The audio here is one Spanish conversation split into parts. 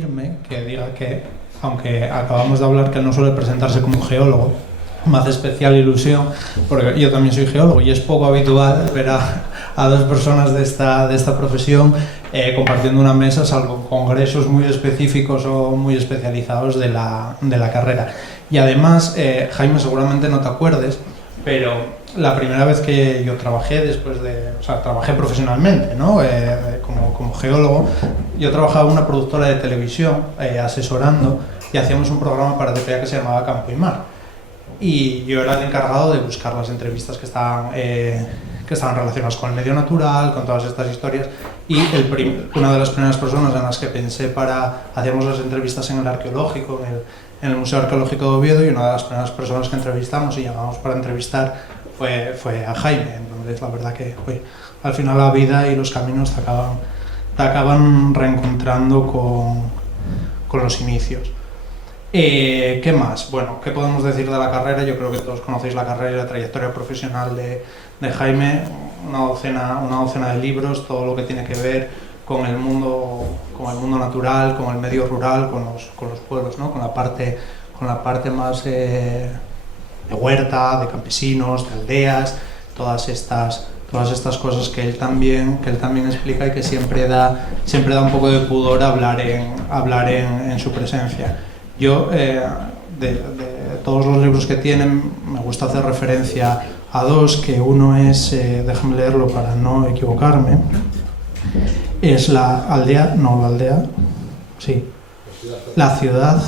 permitirme que diga que, aunque acabamos de hablar que él no suele presentarse como geólogo, me hace especial ilusión, porque yo también soy geólogo y es poco habitual ver a dos personas de esta profesión compartiendo una mesa, salvo congresos muy específicos o muy especializados de la carrera. Y además, Jaime, seguramente no te acuerdes, pero la primera vez que yo trabajé, trabajé profesionalmente, ¿no? Como geólogo, yo trabajaba en una productora de televisión asesorando, y hacíamos un programa para TPA que se llamaba Campo y Mar. Y yo era el encargado de buscar las entrevistas que estaban relacionadas con el medio natural, con todas estas historias, y una de las primeras personas en las que pensé hacíamos las entrevistas en el arqueológico, en el Museo Arqueológico de Oviedo, y una de las primeras personas que entrevistamos y llamamos para entrevistar fue a Jaime. Entonces la verdad que al final la vida y los caminos te acaban reencontrando con los inicios. ¿Qué más? Bueno, ¿qué podemos decir de la carrera? Yo creo que todos conocéis la carrera y la trayectoria profesional de Jaime, una docena de libros, todo lo que tiene que ver con el mundo natural, con el medio rural, con los pueblos, ¿no? Con la parte más de huerta, de campesinos, de aldeas, todas estas cosas que él también explica y que siempre da un poco de pudor hablar en su presencia. Yo, de todos los libros que tienen, me gusta hacer referencia a dos, que uno es, déjame leerlo para no equivocarme, es la ciudad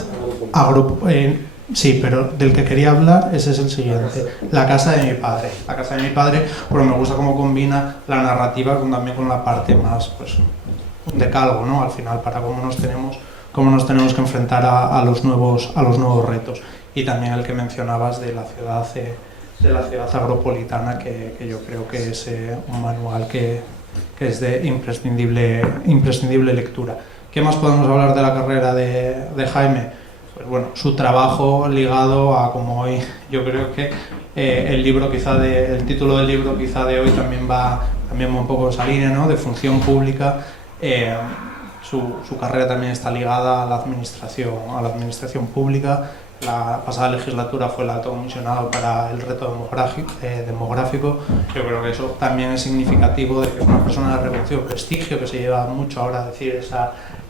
sí, pero del que quería hablar, ese es el siguiente, La casa de mi padre. La casa de mi padre, pero me gusta cómo combina la narrativa también con la parte más, un decálogo, ¿no? Al final, para cómo nos tenemos que enfrentar a los nuevos retos. Y también el que mencionabas de la ciudad agropolitana, que yo creo que es un manual que es de imprescindible lectura. ¿Qué más podemos hablar de la carrera de Jaime? Pues bueno, su trabajo ligado a como hoy, yo creo que el título del libro quizá de hoy también va un poco esa línea, ¿no? De función pública. Su carrera también está ligada a la administración pública. La pasada legislatura fue el alto comisionado para el reto demográfico. Yo creo que eso también es significativo de que una persona de reconocido prestigio, que se lleva mucho ahora a decir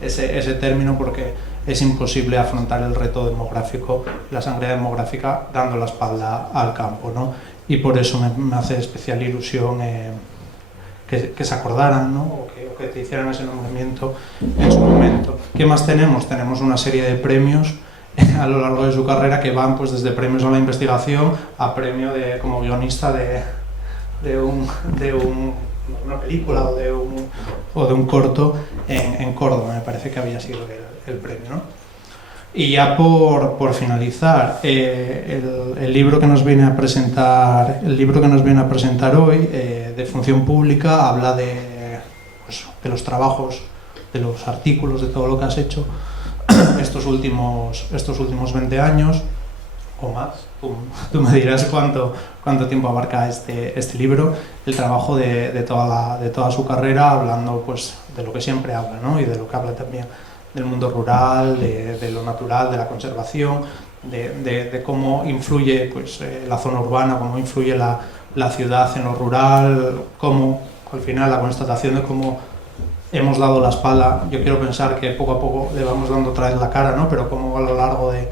ese término, porque es imposible afrontar el reto demográfico, la sangría demográfica, dando la espalda al campo, ¿no? Y por eso me hace especial ilusión que se acordaran, ¿no? o que te hicieran ese nombramiento en su momento. ¿Qué más tenemos? Tenemos una serie de premios a lo largo de su carrera que van pues desde premios a la investigación a premio como guionista de una película o de un corto en Córdoba, me parece que había sido el premio, ¿no? Y ya por finalizar, el libro que nos viene a presentar hoy, de función pública, habla de los trabajos, de los artículos, de todo lo que has hecho estos últimos 20 años o más. Tú me dirás cuánto tiempo abarca este libro, el trabajo de toda su carrera, hablando pues de lo que siempre habla, ¿no? Y de lo que habla también del mundo rural, de lo natural, de la conservación, de cómo influye pues, la zona urbana, cómo influye la ciudad en lo rural, cómo al final la constatación de cómo hemos dado la espalda. Yo quiero pensar que poco a poco le vamos dando otra vez la cara, ¿no? Pero cómo a lo largo de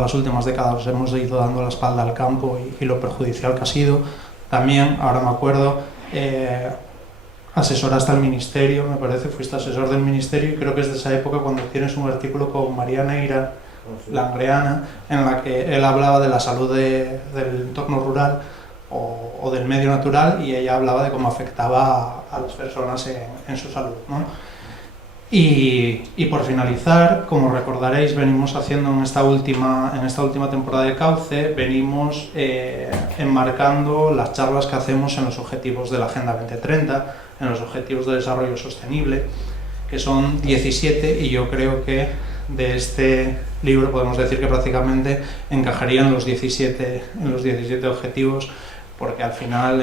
las últimas décadas hemos ido dando la espalda al campo y lo perjudicial que ha sido. También, ahora me acuerdo, asesoraste al ministerio, me parece, fuiste asesor del ministerio, y creo que es de esa época cuando tienes un artículo con María Neira Langreana, en la que él hablaba de la salud del entorno rural o del medio natural, y ella hablaba de cómo afectaba a las personas en su salud, ¿no? Y por finalizar, como recordaréis, venimos haciendo en esta última temporada de Cauce, venimos enmarcando las charlas que hacemos en los objetivos de la Agenda 2030, en los objetivos de desarrollo sostenible, que son 17, y yo creo que de este libro podemos decir que prácticamente encajarían los 17 objetivos porque al final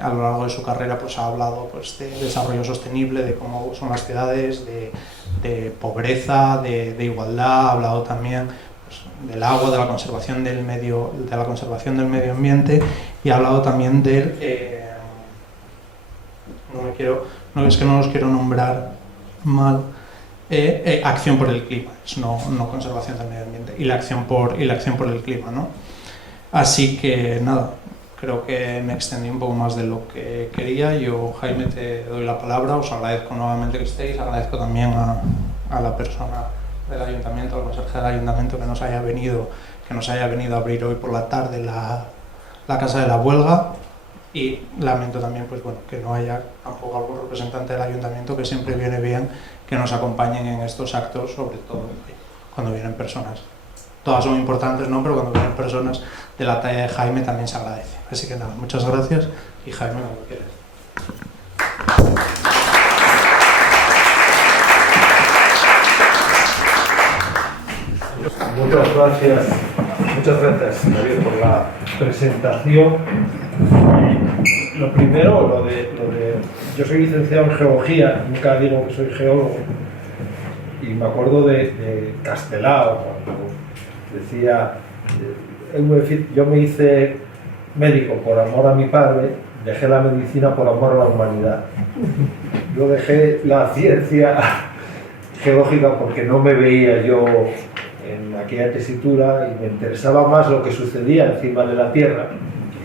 a lo largo de su carrera pues ha hablado pues de desarrollo sostenible, de cómo son las ciudades, de pobreza, de igualdad, ha hablado también pues, del agua, de la conservación del medio ambiente, y ha hablado también del no los quiero nombrar mal, acción por el clima, no conservación del medio ambiente, y la acción por el clima, ¿no? Así que nada, creo que me extendí un poco más de lo que quería. Yo, Jaime, te doy la palabra, os agradezco nuevamente que estéis, agradezco también a la persona del ayuntamiento, al conserje del ayuntamiento que nos haya venido a abrir hoy por la tarde la Casa de la Huelga, y lamento también pues, bueno, que no haya tampoco algún representante del ayuntamiento, que siempre viene bien que nos acompañen en estos actos, sobre todo cuando vienen personas. Todas son importantes, ¿no? Pero cuando vienen personas de la talla de Jaime también se agradece. Así que nada, muchas gracias, y Jaime, cuando quieras. Muchas gracias, David, por la presentación. Lo primero, yo soy licenciado en geología, nunca digo que soy geólogo, y me acuerdo de Castelao, cuando decía, yo me hice médico por amor a mi padre, dejé la medicina por amor a la humanidad. Yo dejé la ciencia geológica porque no me veía yo en aquella tesitura y me interesaba más lo que sucedía encima de la Tierra,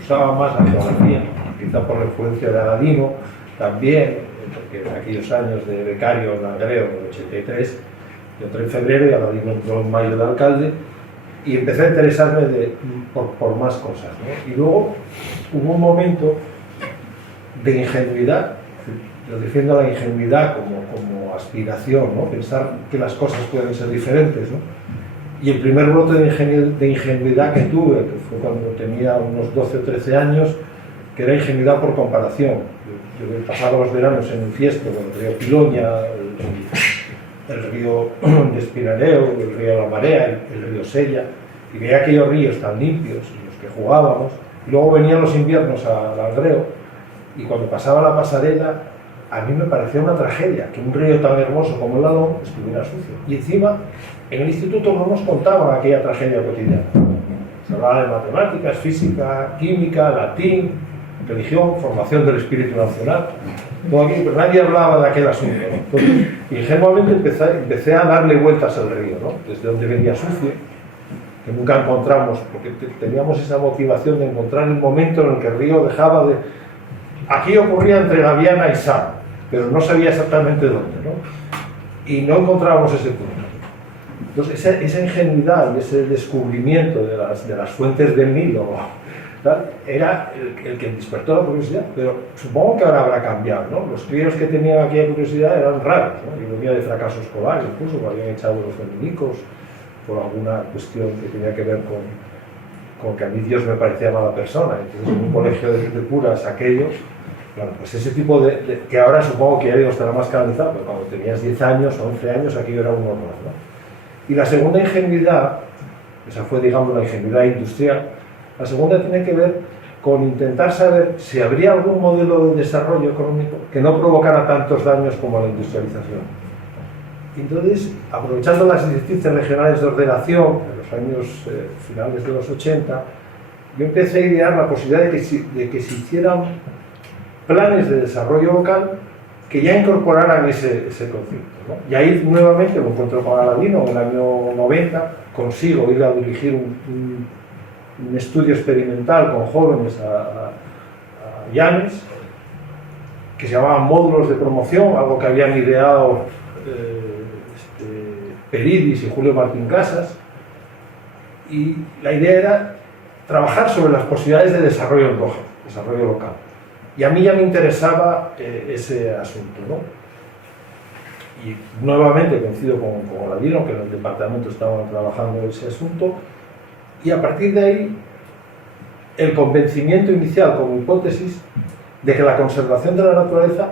usaba más la geografía, quizá por la influencia de Aladino, también, porque en aquellos años de becario en Langreo, en el 83, yo entré en febrero y Aladino entró en mayo de alcalde, y empecé a interesarme por más cosas, ¿no? Y luego hubo un momento de ingenuidad. Yo defiendo la ingenuidad como aspiración, ¿no? Pensar que las cosas pueden ser diferentes, ¿no? Y el primer brote de ingenuidad que tuve, que fue cuando tenía unos 12 o 13 años, que era ingenuidad por comparación. Yo pasaba los veranos en un fiesto con el río Piloña, el río de Espinareo, el río La Marea, el río Sella, y veía aquellos ríos tan limpios en los que jugábamos. Y luego venían los inviernos al Langreo, y cuando pasaba la pasarela, a mí me parecía una tragedia que un río tan hermoso como el Ladón estuviera sucio. Y encima, en el instituto no nos contaban aquella tragedia cotidiana. Se hablaba de matemáticas, física, química, latín, religión, formación del espíritu nacional, todo aquí, pero nadie hablaba de aquel asunto, ¿no? Entonces, ingenuamente empecé a darle vueltas al río, ¿no? Desde donde venía sucio, que nunca encontramos, porque teníamos esa motivación de encontrar el momento en el que el río dejaba de... Aquí ocurría entre Gaviana y Sá, pero no sabía exactamente dónde, ¿no? Y no encontrábamos ese punto. Entonces, esa ingenuidad y ese descubrimiento de las fuentes del Nilo, ¿tal? Era el que despertó la curiosidad, pero supongo que ahora habrá cambiado, ¿no? Los críos que tenían aquella curiosidad eran raros, ¿no? Yo venía de fracaso escolar, incluso me habían echado los dominicos por alguna cuestión que tenía que ver con que a mí Dios me parecía mala persona. Entonces, en un colegio de curas, aquellos, claro, pues ese tipo que ahora supongo que ya digo estará más canalizado, pero cuando tenías 10 años o 11 años, aquello era un horror, ¿no? Y la segunda ingenuidad, esa fue, digamos, la ingenuidad industrial. La segunda tiene que ver con intentar saber si habría algún modelo de desarrollo económico que no provocara tantos daños como la industrialización. Entonces, aprovechando las directrices regionales de ordenación en los años finales de los 80, yo empecé a idear la posibilidad de que se hicieran planes de desarrollo local que ya incorporaran ese concepto, ¿no? Y ahí nuevamente me encuentro con Aladino en el año 90, consigo ir a dirigir un estudio experimental con jóvenes a Llanes, que se llamaban módulos de promoción, algo que habían ideado Peridis y Julio Martín Casas, y la idea era trabajar sobre las posibilidades de desarrollo local. Y a mí ya me interesaba ese asunto, ¿no? Y nuevamente coincido con Aladino, que en el departamento estaban trabajando ese asunto, y a partir de ahí el convencimiento inicial como hipótesis de que la conservación de la naturaleza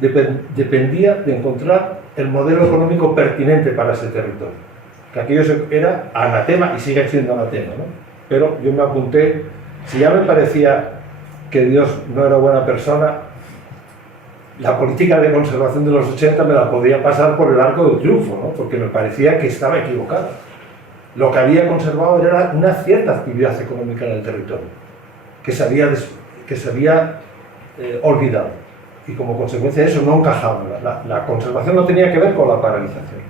dependía de encontrar el modelo económico pertinente para ese territorio, que aquello era anatema y sigue siendo anatema, ¿no? Pero yo me apunté, si ya me parecía que Dios no era buena persona, la política de conservación de los 80 me la podía pasar por el arco del triunfo, ¿no? Porque me parecía que estaba equivocada. Lo que había conservado era una cierta actividad económica en el territorio, que se había olvidado. Y como consecuencia de eso no encajaba. La conservación no tenía que ver con la paralización.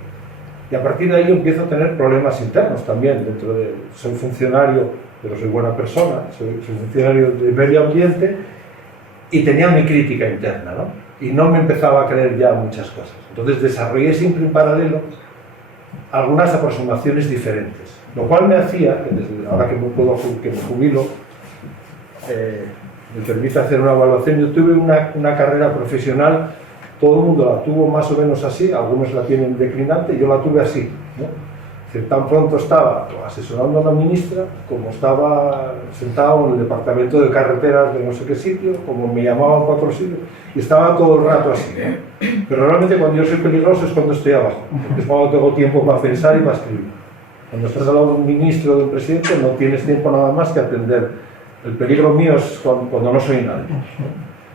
Y a partir de ahí empiezo a tener problemas internos también. Soy funcionario, pero soy buena persona, soy funcionario de medio ambiente y tenía mi crítica interna, ¿no? Y no me empezaba a creer ya muchas cosas. Entonces desarrollé siempre en paralelo algunas aproximaciones diferentes, lo cual me hacía, que desde ahora que me jubilo, me permite hacer una evaluación. Yo tuve una carrera profesional, todo el mundo la tuvo más o menos así, algunos la tienen declinante, yo la tuve así, ¿no? Es decir, tan pronto estaba asesorando a la ministra, como estaba sentado en el departamento de carreteras de no sé qué sitio, como me llamaban para otro sitio, y estaba todo el rato así, ¿no? Pero realmente cuando yo soy peligroso es cuando estoy abajo, porque es cuando tengo tiempo para pensar y para escribir. Cuando estás al lado de un ministro o de un presidente no tienes tiempo nada más que atender. El peligro mío es cuando no soy nadie,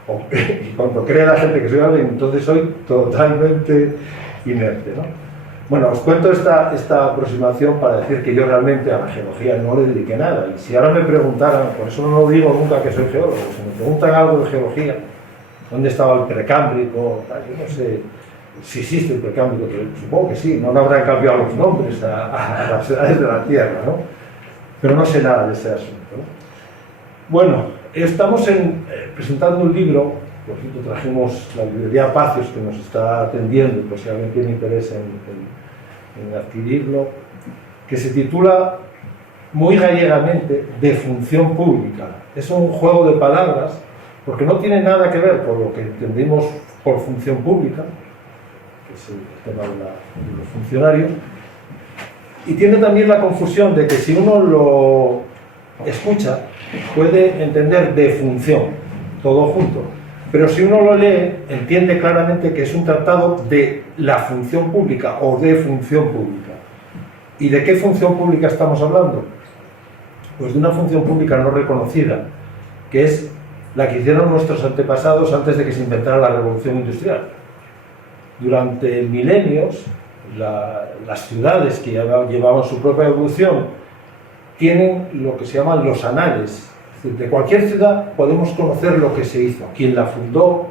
¿no? Y cuando cree la gente que soy alguien, entonces soy totalmente inerte, ¿no? Bueno, os cuento esta aproximación para decir que yo realmente a la geología no le dediqué nada. Y si ahora me preguntaran, por eso no digo nunca que soy geólogo, si me preguntan algo de geología, ¿dónde estaba el precámbrico? Yo no sé si existe el precámbrico, pero supongo que sí, no le habrán cambiado los nombres a las edades de la Tierra, ¿no? Pero no sé nada de ese asunto, ¿no? Bueno, estamos presentando un libro, por cierto trajimos la librería Pacios que nos está atendiendo, por si alguien tiene interés en adquirirlo, que se titula muy gallegamente De función pública. Es un juego de palabras, porque no tiene nada que ver con lo que entendimos por función pública, que es el tema de los funcionarios, y tiene también la confusión de que si uno lo escucha, puede entender de función, todo junto. Pero si uno lo lee, entiende claramente que es un tratado de la función pública o de función pública. ¿Y de qué función pública estamos hablando? Pues de una función pública no reconocida, que es la que hicieron nuestros antepasados antes de que se inventara la revolución industrial. Durante milenios, las ciudades que llevaban su propia evolución tienen lo que se llaman los anales. Es decir, de cualquier ciudad podemos conocer lo que se hizo, quién la fundó,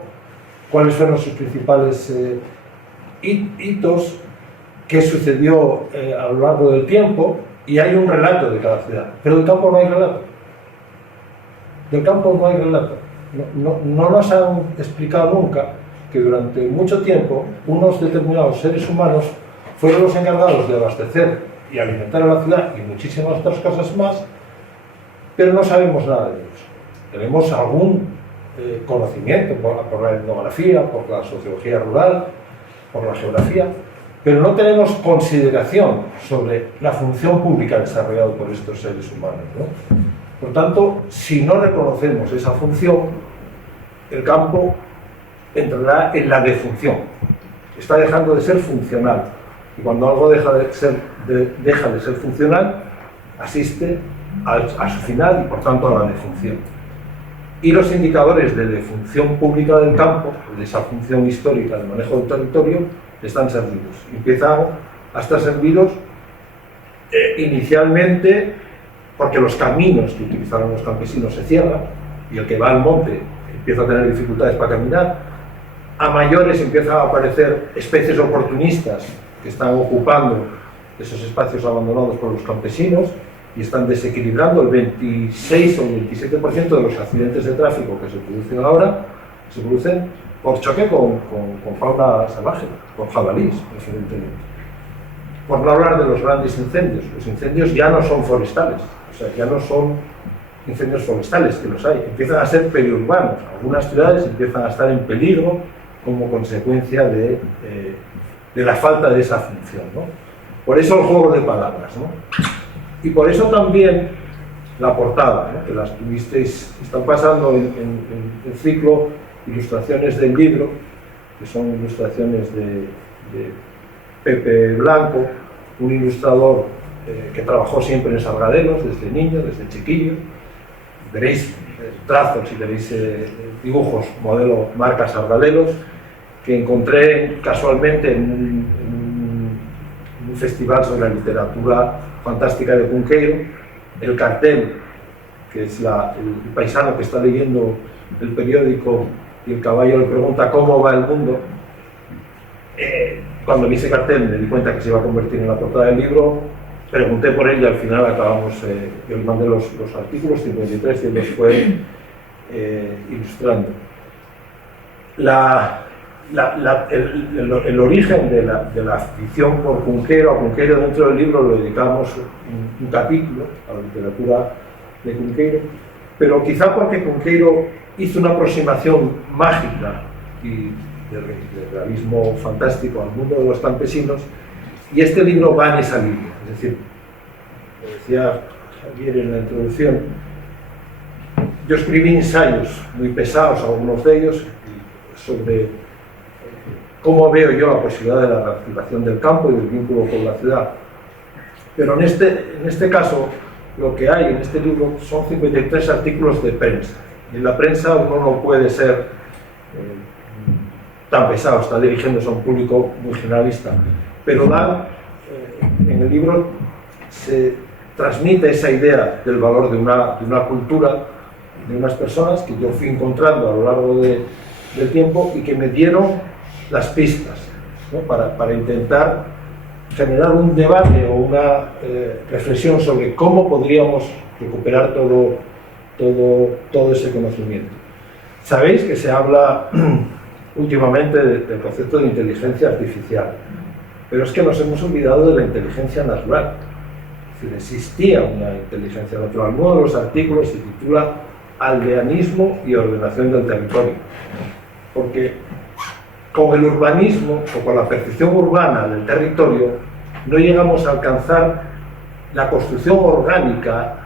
cuáles fueron sus principales hitos, qué sucedió a lo largo del tiempo, y hay un relato de cada ciudad. Pero del campo no hay relato. Del campo no hay relato. No nos han explicado nunca que durante mucho tiempo unos determinados seres humanos fueron los encargados de abastecer y alimentar a la ciudad y muchísimas otras cosas más, pero no sabemos nada de ellos. Tenemos algún conocimiento por la etnografía, por la sociología rural, por la geografía, pero no tenemos consideración sobre la función pública desarrollada por estos seres humanos, ¿no? Por tanto, si no reconocemos esa función, el campo entrará en la defunción. Está dejando de ser funcional. Y cuando algo deja de ser funcional, asiste a su final y por tanto a la defunción. Y los indicadores de defunción pública del campo, de esa función histórica del manejo del territorio, están servidos. Empiezan a estar servidos inicialmente porque los caminos que utilizaron los campesinos se cierran y el que va al monte empieza a tener dificultades para caminar. A mayores empiezan a aparecer especies oportunistas que están ocupando esos espacios abandonados por los campesinos y están desequilibrando el 26 o el 27% de los accidentes de tráfico que se producen ahora, se producen por choque con fauna salvaje, con jabalíes, evidentemente. Por no hablar de los grandes incendios. Los incendios ya no son forestales, o sea, ya no son incendios forestales, que los hay, empiezan a ser periurbanos. Algunas ciudades empiezan a estar en peligro como consecuencia de la falta de esa función, ¿no? Por eso el juego de palabras, ¿no? Y por eso también la portada, ¿no? Que las tuvisteis, están pasando en ciclo ilustraciones del libro, que son ilustraciones de Pepe Blanco, un ilustrador que trabajó siempre en Sargadelos, desde niño, desde chiquillo. Veréis trazos, si tenéis dibujos, modelo marcas Ardalelos, que encontré casualmente en un festival sobre la literatura fantástica de Cunqueiro. El cartel, que es el paisano que está leyendo el periódico y el caballo le pregunta cómo va el mundo. Cuando vi ese cartel me di cuenta que se iba a convertir en la portada del libro, pregunté por él y al final acabamos, yo le mandé los artículos 53 y él los fue ilustrando. El origen de la afición por Cunqueiro, a Cunqueiro dentro del libro lo dedicamos un capítulo a la literatura de Cunqueiro, pero quizá porque Cunqueiro hizo una aproximación mágica y de realismo fantástico al mundo de los campesinos, y este libro va en esa línea. Es decir, lo decía Javier en la introducción, yo escribí ensayos muy pesados, algunos de ellos, sobre cómo veo yo la posibilidad de la reactivación del campo y del vínculo con la ciudad. Pero en este caso, lo que hay en este libro son 53 artículos de prensa. Y en la prensa uno no puede ser tan pesado, está dirigiéndose a un público muy generalista. Pero en el libro se transmite esa idea del valor de una cultura, de unas personas que yo fui encontrando a lo largo del tiempo y que me dieron las pistas, ¿no? para intentar generar un debate o una reflexión sobre cómo podríamos recuperar todo ese conocimiento. Sabéis que se habla últimamente del concepto de inteligencia artificial, pero es que nos hemos olvidado de la inteligencia natural. Es decir, existía una inteligencia natural. Uno de los artículos se titula Aldeanismo y ordenación del territorio, porque con el urbanismo o con la percepción urbana del territorio no llegamos a alcanzar la construcción orgánica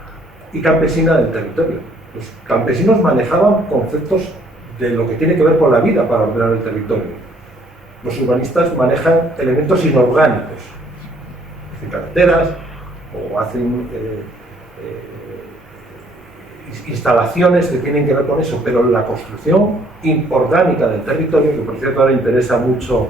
y campesina del territorio. Los campesinos manejaban conceptos de lo que tiene que ver con la vida para ordenar el territorio. Los urbanistas manejan elementos inorgánicos, hacen carreteras o hacen instalaciones que tienen que ver con eso, pero la construcción orgánica del territorio, que por cierto ahora interesa mucho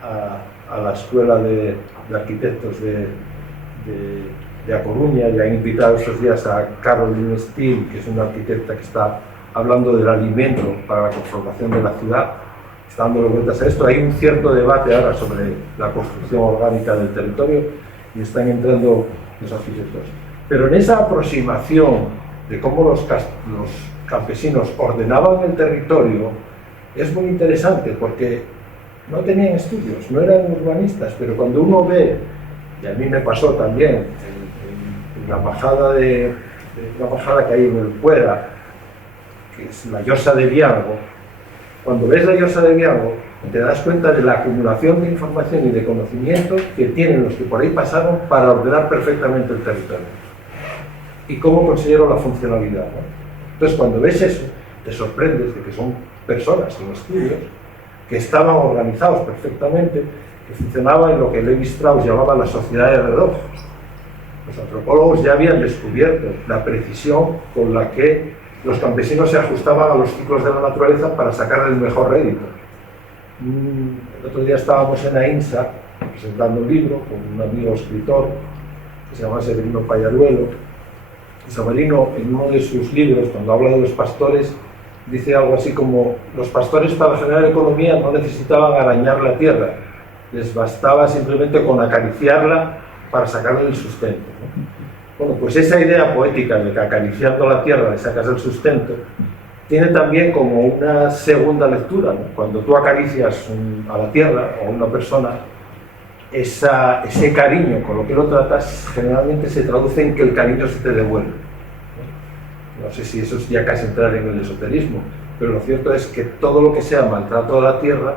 a la Escuela de Arquitectos de A Coruña, y han invitado estos días a Caroline Steele, que es una arquitecta que está hablando del alimento para la conformación de la ciudad, está dándole vueltas a esto. Hay un cierto debate ahora sobre la construcción orgánica del territorio y están entrando los arquitectos. Pero en esa aproximación de cómo los campesinos ordenaban el territorio es muy interesante, porque no tenían estudios, no eran urbanistas, pero cuando uno ve, y a mí me pasó también en la bajada que hay en el Puera, que es la Llosa de Viango, cuando ves la Llosa de Viango te das cuenta de la acumulación de información y de conocimientos que tienen los que por ahí pasaron para ordenar perfectamente el territorio y cómo consiguieron la funcionalidad, ¿no? Entonces, cuando ves eso, te sorprendes de que son personas sin estudios, que estaban organizados perfectamente, que funcionaban en lo que Levi Strauss llamaba la sociedad de relojes. Los antropólogos ya habían descubierto la precisión con la que los campesinos se ajustaban a los ciclos de la naturaleza para sacar el mejor rédito. El otro día estábamos en AINSA presentando un libro con un amigo escritor que se llama Severino Pallaruelo. Severino, en uno de sus libros, cuando habla de los pastores, dice algo así como: los pastores para generar economía no necesitaban arañar la tierra, les bastaba simplemente con acariciarla para sacarle el sustento, ¿no? Bueno, pues esa idea poética de que acariciando la tierra le sacas el sustento tiene también como una segunda lectura, ¿no? Cuando tú acaricias a la tierra o a una persona, ese cariño con lo que lo tratas generalmente se traduce en que el cariño se te devuelve. No sé si eso es ya casi entrar en el esoterismo, pero lo cierto es que todo lo que sea maltrato a la tierra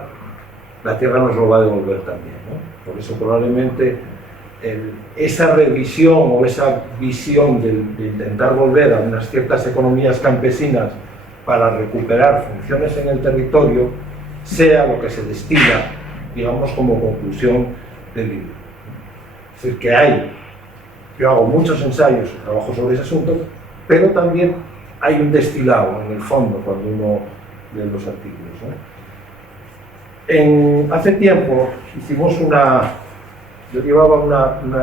nos lo va a devolver también, ¿no? Por eso probablemente esa revisión o esa visión de intentar volver a unas ciertas economías campesinas para recuperar funciones en el territorio sea lo que se destina, digamos, como conclusión del libro. Es decir, que yo hago muchos ensayos y trabajo sobre ese asunto, pero también hay un destilado en el fondo cuando uno lee los artículos, ¿no? Hace tiempo hicimos yo llevaba me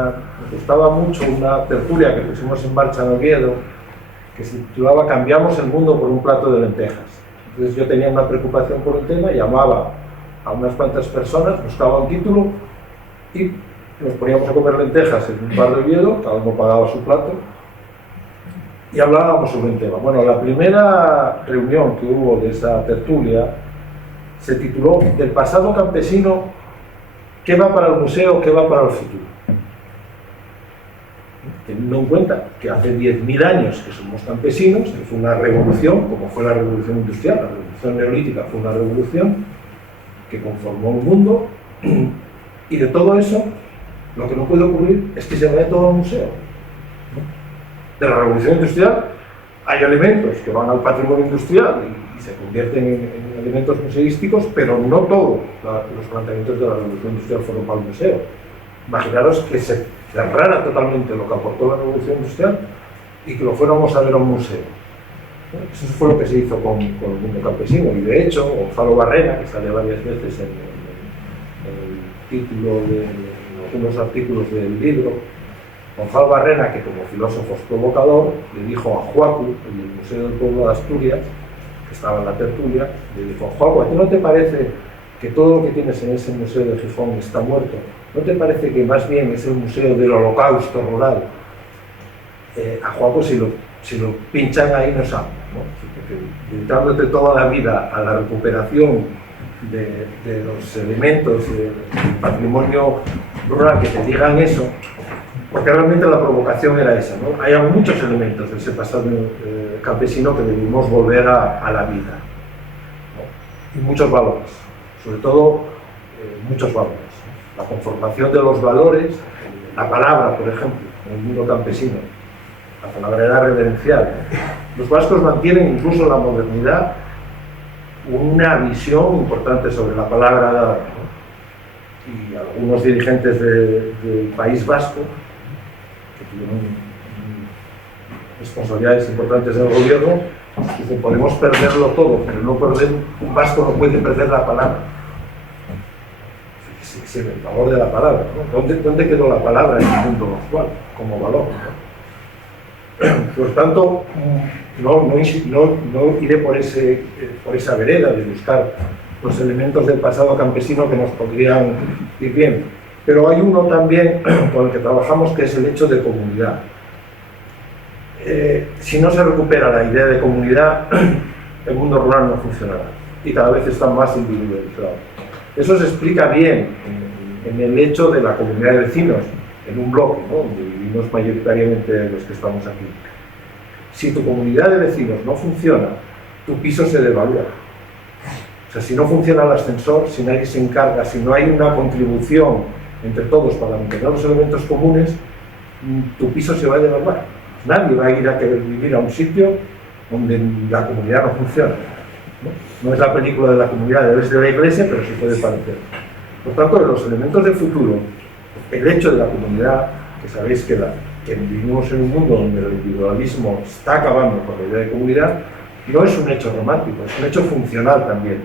gustaba mucho una tertulia que pusimos en marcha en Oviedo, que se titulaba "Cambiamos el mundo por un plato de lentejas". Entonces yo tenía una preocupación por el tema, llamaba a unas cuantas personas, buscaba un título y nos poníamos a comer lentejas en un bar de Oviedo, cada uno pagaba su plato y hablábamos sobre el tema. Bueno, la primera reunión que hubo de esa tertulia se tituló "Del pasado campesino, ¿qué va para el museo, qué va para el futuro?". Teniendo en cuenta que hace 10.000 años que somos campesinos, que fue una revolución, como fue la revolución industrial, la revolución neolítica fue una revolución que conformó un mundo, y de todo eso, lo que no puede ocurrir es que se vaya todo al museo. De la revolución industrial hay elementos que van al patrimonio industrial y se convierten en elementos museísticos, pero no todos los planteamientos de la revolución industrial fueron para el museo. Imaginaros que se cerrara totalmente lo que aportó la revolución industrial y que lo fuéramos a ver a un museo. Eso fue lo que se hizo con el mundo campesino, y de hecho Gonzalo Barrena, que sale varias veces en el título de algunos artículos del libro, Gonzalo Barrena, que como filósofo provocador, le dijo a Juacu, en el Museo del Pueblo de Asturias, que estaba en la tertulia, le dijo: "Juacu, ¿a ti no te parece que todo lo que tienes en ese museo de Gijón está muerto? ¿No te parece que más bien es el museo del holocausto rural?". A Juacu, si lo pinchan ahí, no sabe, ¿no? Porque dedicándote toda la vida a la recuperación de los elementos del patrimonio rural que te digan eso, porque realmente la provocación era esa, ¿no? Hay muchos elementos de ese pasado campesino que debimos volver a la vida, ¿no? Y muchos valores, sobre todo muchos valores. La conformación de los valores, la palabra, por ejemplo, en el mundo campesino, la palabra era reverencial. Los vascos mantienen incluso en la modernidad una visión importante sobre la palabra dada, ¿no? Y algunos dirigentes del País Vasco, que tuvieron responsabilidades importantes en el gobierno, dicen: podemos perderlo todo, pero un vasco no puede perder la palabra. Es el valor de la palabra, ¿no? ¿Dónde quedó la palabra en el mundo actual como valor, ¿no? Por tanto, no iré por esa vereda de buscar los elementos del pasado campesino que nos podrían ir bien. Pero hay uno también con el que trabajamos, que es el hecho de comunidad. Si no se recupera la idea de comunidad, el mundo rural no funcionará y cada vez está más individualizado. Eso se explica bien en el hecho de la comunidad de vecinos, en un bloque, ¿no?, donde vivimos mayoritariamente los que estamos aquí. Si tu comunidad de vecinos no funciona, tu piso se devalúa. O sea, si no funciona el ascensor, si nadie se encarga, si no hay una contribución entre todos para mantener los elementos comunes, tu piso se va a devaluar. Nadie va a ir a querer vivir a un sitio donde la comunidad no funciona. No es la película de la comunidad, es de la iglesia, pero sí puede parecer. Por tanto, de los elementos del futuro, el hecho de la comunidad, que sabéis que vivimos en un mundo donde el individualismo está acabando con la idea de comunidad, no es un hecho romántico, es un hecho funcional también.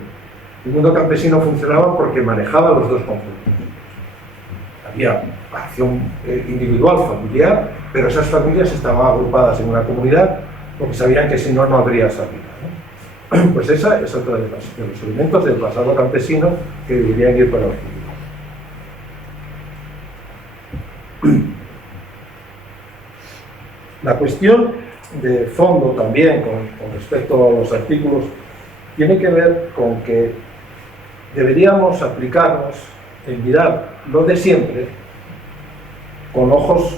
El mundo campesino funcionaba porque manejaba los dos conceptos. Había acción individual, familiar, pero esas familias estaban agrupadas en una comunidad porque sabían que si no, no habría salida, ¿no? Pues esa es otra de los elementos del pasado campesino que deberían ir para el futuro. La cuestión de fondo también con respecto a los artículos tiene que ver con que deberíamos aplicarnos en mirar lo de siempre con ojos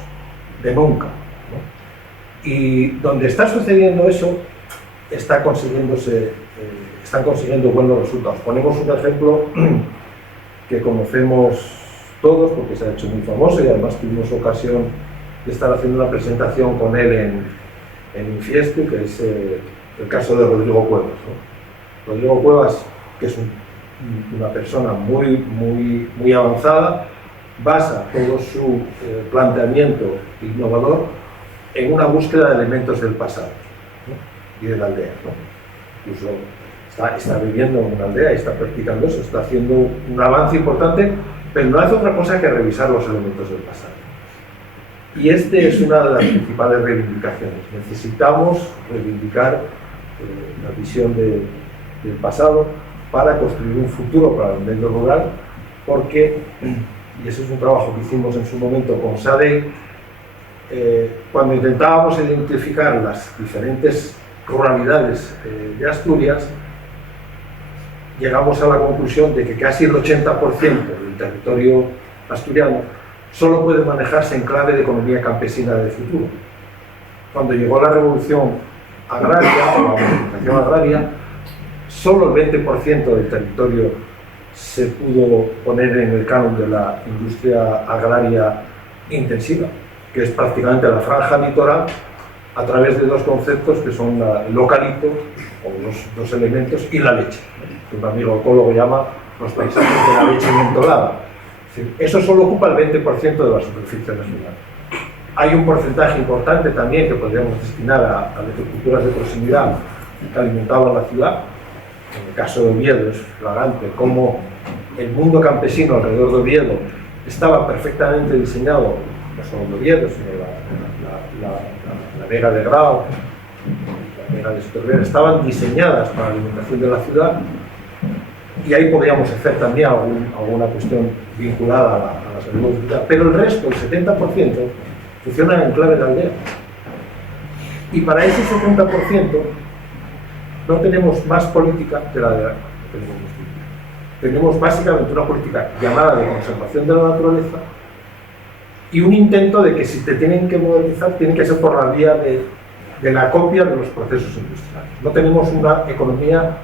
de nunca, ¿no? Y donde está sucediendo eso están consiguiendo buenos resultados. Ponemos un ejemplo que conocemos todos porque se ha hecho muy famoso y además tuvimos ocasión de estar haciendo una presentación con él en Infiestu, que es el caso de Rodrigo Cuevas, ¿no? Rodrigo Cuevas, que es una persona muy avanzada, basa todo su planteamiento innovador en una búsqueda de elementos del pasado, ¿no? y de la aldea, ¿no? Incluso está viviendo en una aldea y está practicando eso, está haciendo un avance importante, pero no hace otra cosa que revisar los elementos del pasado. Y este es una de las principales reivindicaciones. Necesitamos reivindicar la visión del pasado para construir un futuro para el medio rural, porque, y ese es un trabajo que hicimos en su momento con SADE, cuando intentábamos identificar las diferentes ruralidades de Asturias, llegamos a la conclusión de que casi el 80% del territorio asturiano solo puede manejarse en clave de economía campesina del futuro. Cuando llegó la revolución agraria, o la modernización agraria, solo el 20% del territorio se pudo poner en el canon de la industria agraria intensiva, que es prácticamente la franja litoral, a través de dos conceptos que son el eucalipto, o los dos elementos, y la leche, que un amigo ecólogo llama los paisajes de la leche mentolada. Es decir, eso solo ocupa el 20% de la superficie nacional. Hay un porcentaje importante también que podríamos destinar a agriculturas de proximidad que alimentaban la ciudad. En el caso de Oviedo es flagrante cómo el mundo campesino alrededor de Oviedo estaba perfectamente diseñado, no solo de Oviedo, sino la Vega de Grao, la Vega de Soterbier, estaban diseñadas para la alimentación de la ciudad, y ahí podríamos hacer también alguna cuestión vinculada a la salud, pero el resto, el 70%, funciona en clave de aldea. Y para ese 70% no tenemos más política que la de la que tenemos básicamente una política llamada de conservación de la naturaleza y un intento de que si te tienen que modernizar, tienen que ser por la vía de la copia de los procesos industriales. No tenemos una economía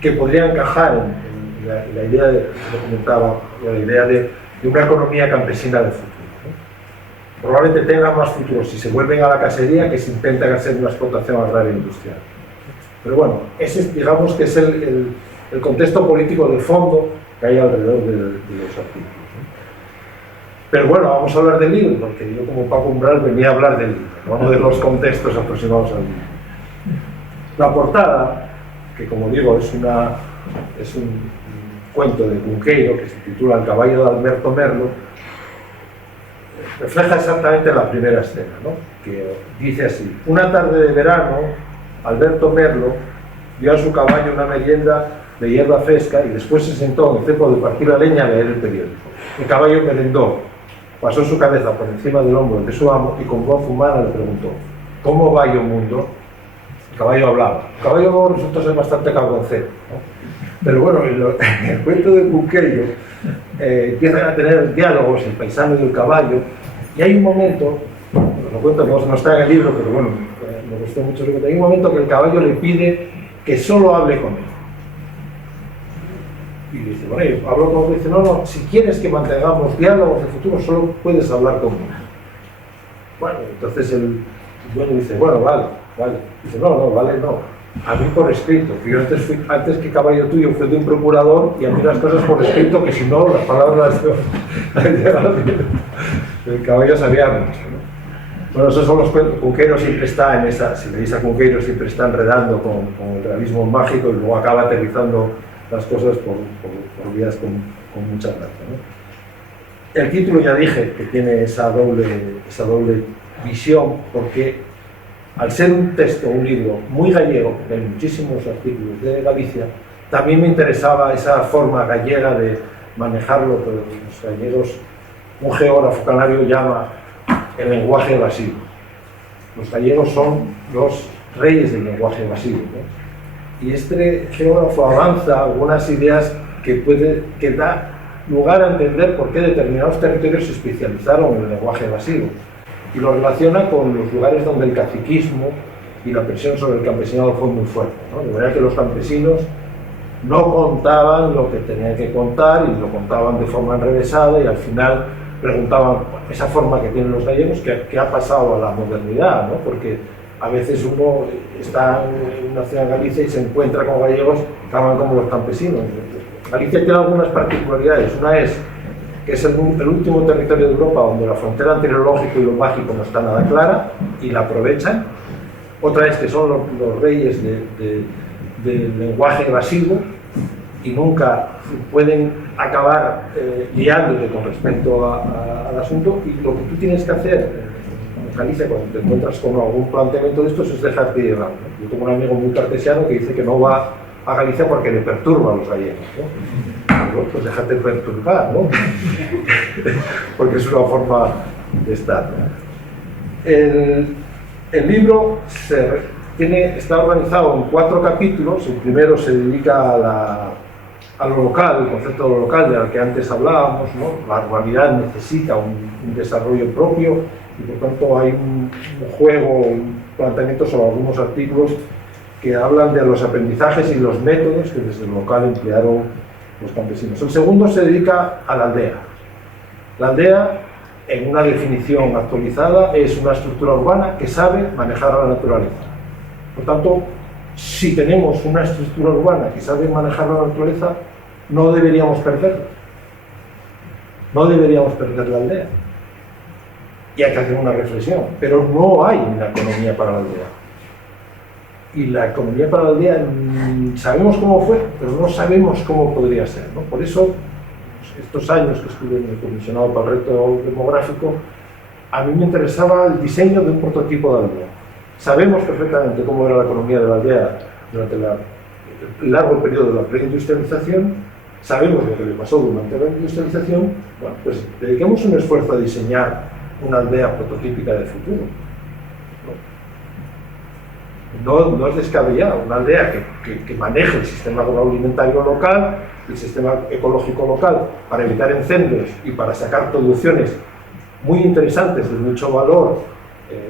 que podría encajar en la idea que comentaba, la idea de una economía campesina del futuro, ¿no? Probablemente tenga más futuro si se vuelven a la casería que si intentan hacer una explotación agraria e industrial. Pero bueno, ese digamos que es el contexto político de fondo que hay alrededor de los artículos, ¿no? Pero bueno, vamos a hablar del libro, porque yo como Paco Umbral venía a hablar del libro, no de los contextos aproximados al libro. La portada, que como digo es un cuento de Cunqueiro que se titula El caballo de Alberto Merlo, refleja exactamente la primera escena, ¿no? Que dice así: una tarde de verano, Alberto Merlo dio a su caballo una merienda de hierba fresca y después se sentó en el cepo de partir la leña a leer el periódico. El caballo merendó, pasó su cabeza por encima del hombro de su amo y con voz humana le preguntó: ¿cómo va yo mundo? El caballo hablaba. El caballo resultó ser bastante cagoncero, ¿no? Pero bueno, en el cuento de Cunqueiro empiezan a tener diálogos el paisano y el caballo, y hay un momento, lo cuento, no está en el libro, pero bueno, me gustó mucho, hay un momento que el caballo le pide que solo hable con él. Y dice, bueno, yo hablo con él, dice, no, si quieres que mantengamos diálogos de futuro, solo puedes hablar conmigo. Bueno, entonces el dueño dice, bueno, vale. Dice, no, vale, no. A mí por escrito, que yo antes que caballo tuyo fui de un procurador y a mí las cosas por escrito, que si no, las palabras el caballo sabía mucho, ¿no? Bueno, esos son los cuentos. Cunqueiro siempre está en esa, si leéis a Cunqueiro, siempre está enredando con el realismo mágico y luego acaba aterrizando las cosas por vías con mucha gracia, ¿no? El título ya dije que tiene esa doble visión, porque al ser un texto, un libro muy gallego, de muchísimos artículos de Galicia, también me interesaba esa forma gallega de manejarlo, que los gallegos, un geógrafo canario llama el lenguaje evasivo. Los gallegos son los reyes del lenguaje evasivo, ¿no? Y este geógrafo avanza algunas ideas que da lugar a entender por qué determinados territorios se especializaron en el lenguaje evasivo. Y lo relaciona con los lugares donde el caciquismo y la presión sobre el campesinado fue muy fuerte, ¿no? De manera que los campesinos no contaban lo que tenían que contar y lo contaban de forma enrevesada y al final preguntaban, esa forma que tienen los gallegos, ¿qué ha pasado a la modernidad, ¿no? Porque a veces uno está en una ciudad de Galicia y se encuentra con gallegos que hablan como los campesinos. Galicia tiene algunas particularidades. Una es que es el último territorio de Europa donde la frontera entre lo lógico y lo mágico no está nada clara y la aprovechan. Otra es que son los reyes del lenguaje evasivo y nunca pueden acabar liándote con respecto al asunto, y lo que tú tienes que hacer en Galicia cuando te encuentras con algún planteamiento de estos es dejarte llevar, ¿no? Yo tengo un amigo muy cartesiano que dice que no va a Galicia porque le perturba a los gallegos, ¿no? Bueno, pues déjate perturbar, ¿no? Porque es una forma de estar, ¿no? El libro está organizado en 4 capítulos. El primero se dedica a lo local, el concepto de lo local del que antes hablábamos, ¿no? La ruralidad necesita un desarrollo propio y por tanto hay un juego, un planteamiento sobre algunos artículos que hablan de los aprendizajes y los métodos que desde el local emplearon los campesinos. El segundo se dedica a la aldea. La aldea, en una definición actualizada, es una estructura urbana que sabe manejar a la naturaleza. Por tanto, si tenemos una estructura urbana que sabe manejar la naturaleza, no deberíamos perderla. No deberíamos perder la aldea. Y hay que hacer una reflexión, pero no hay una economía para la aldea. Y la economía para la aldea sabemos cómo fue, pero no sabemos cómo podría ser, ¿no? Por eso, estos años que estuve en el comisionado para el reto demográfico, a mí me interesaba el diseño de un prototipo de aldea. Sabemos perfectamente cómo era la economía de la aldea durante el largo periodo de la preindustrialización, sabemos lo que le pasó durante la industrialización. Bueno, pues dediquemos un esfuerzo a diseñar una aldea prototípica del futuro. No es descabellado, una aldea que maneje el sistema agroalimentario local, el sistema ecológico local, para evitar incendios y para sacar producciones muy interesantes de mucho valor,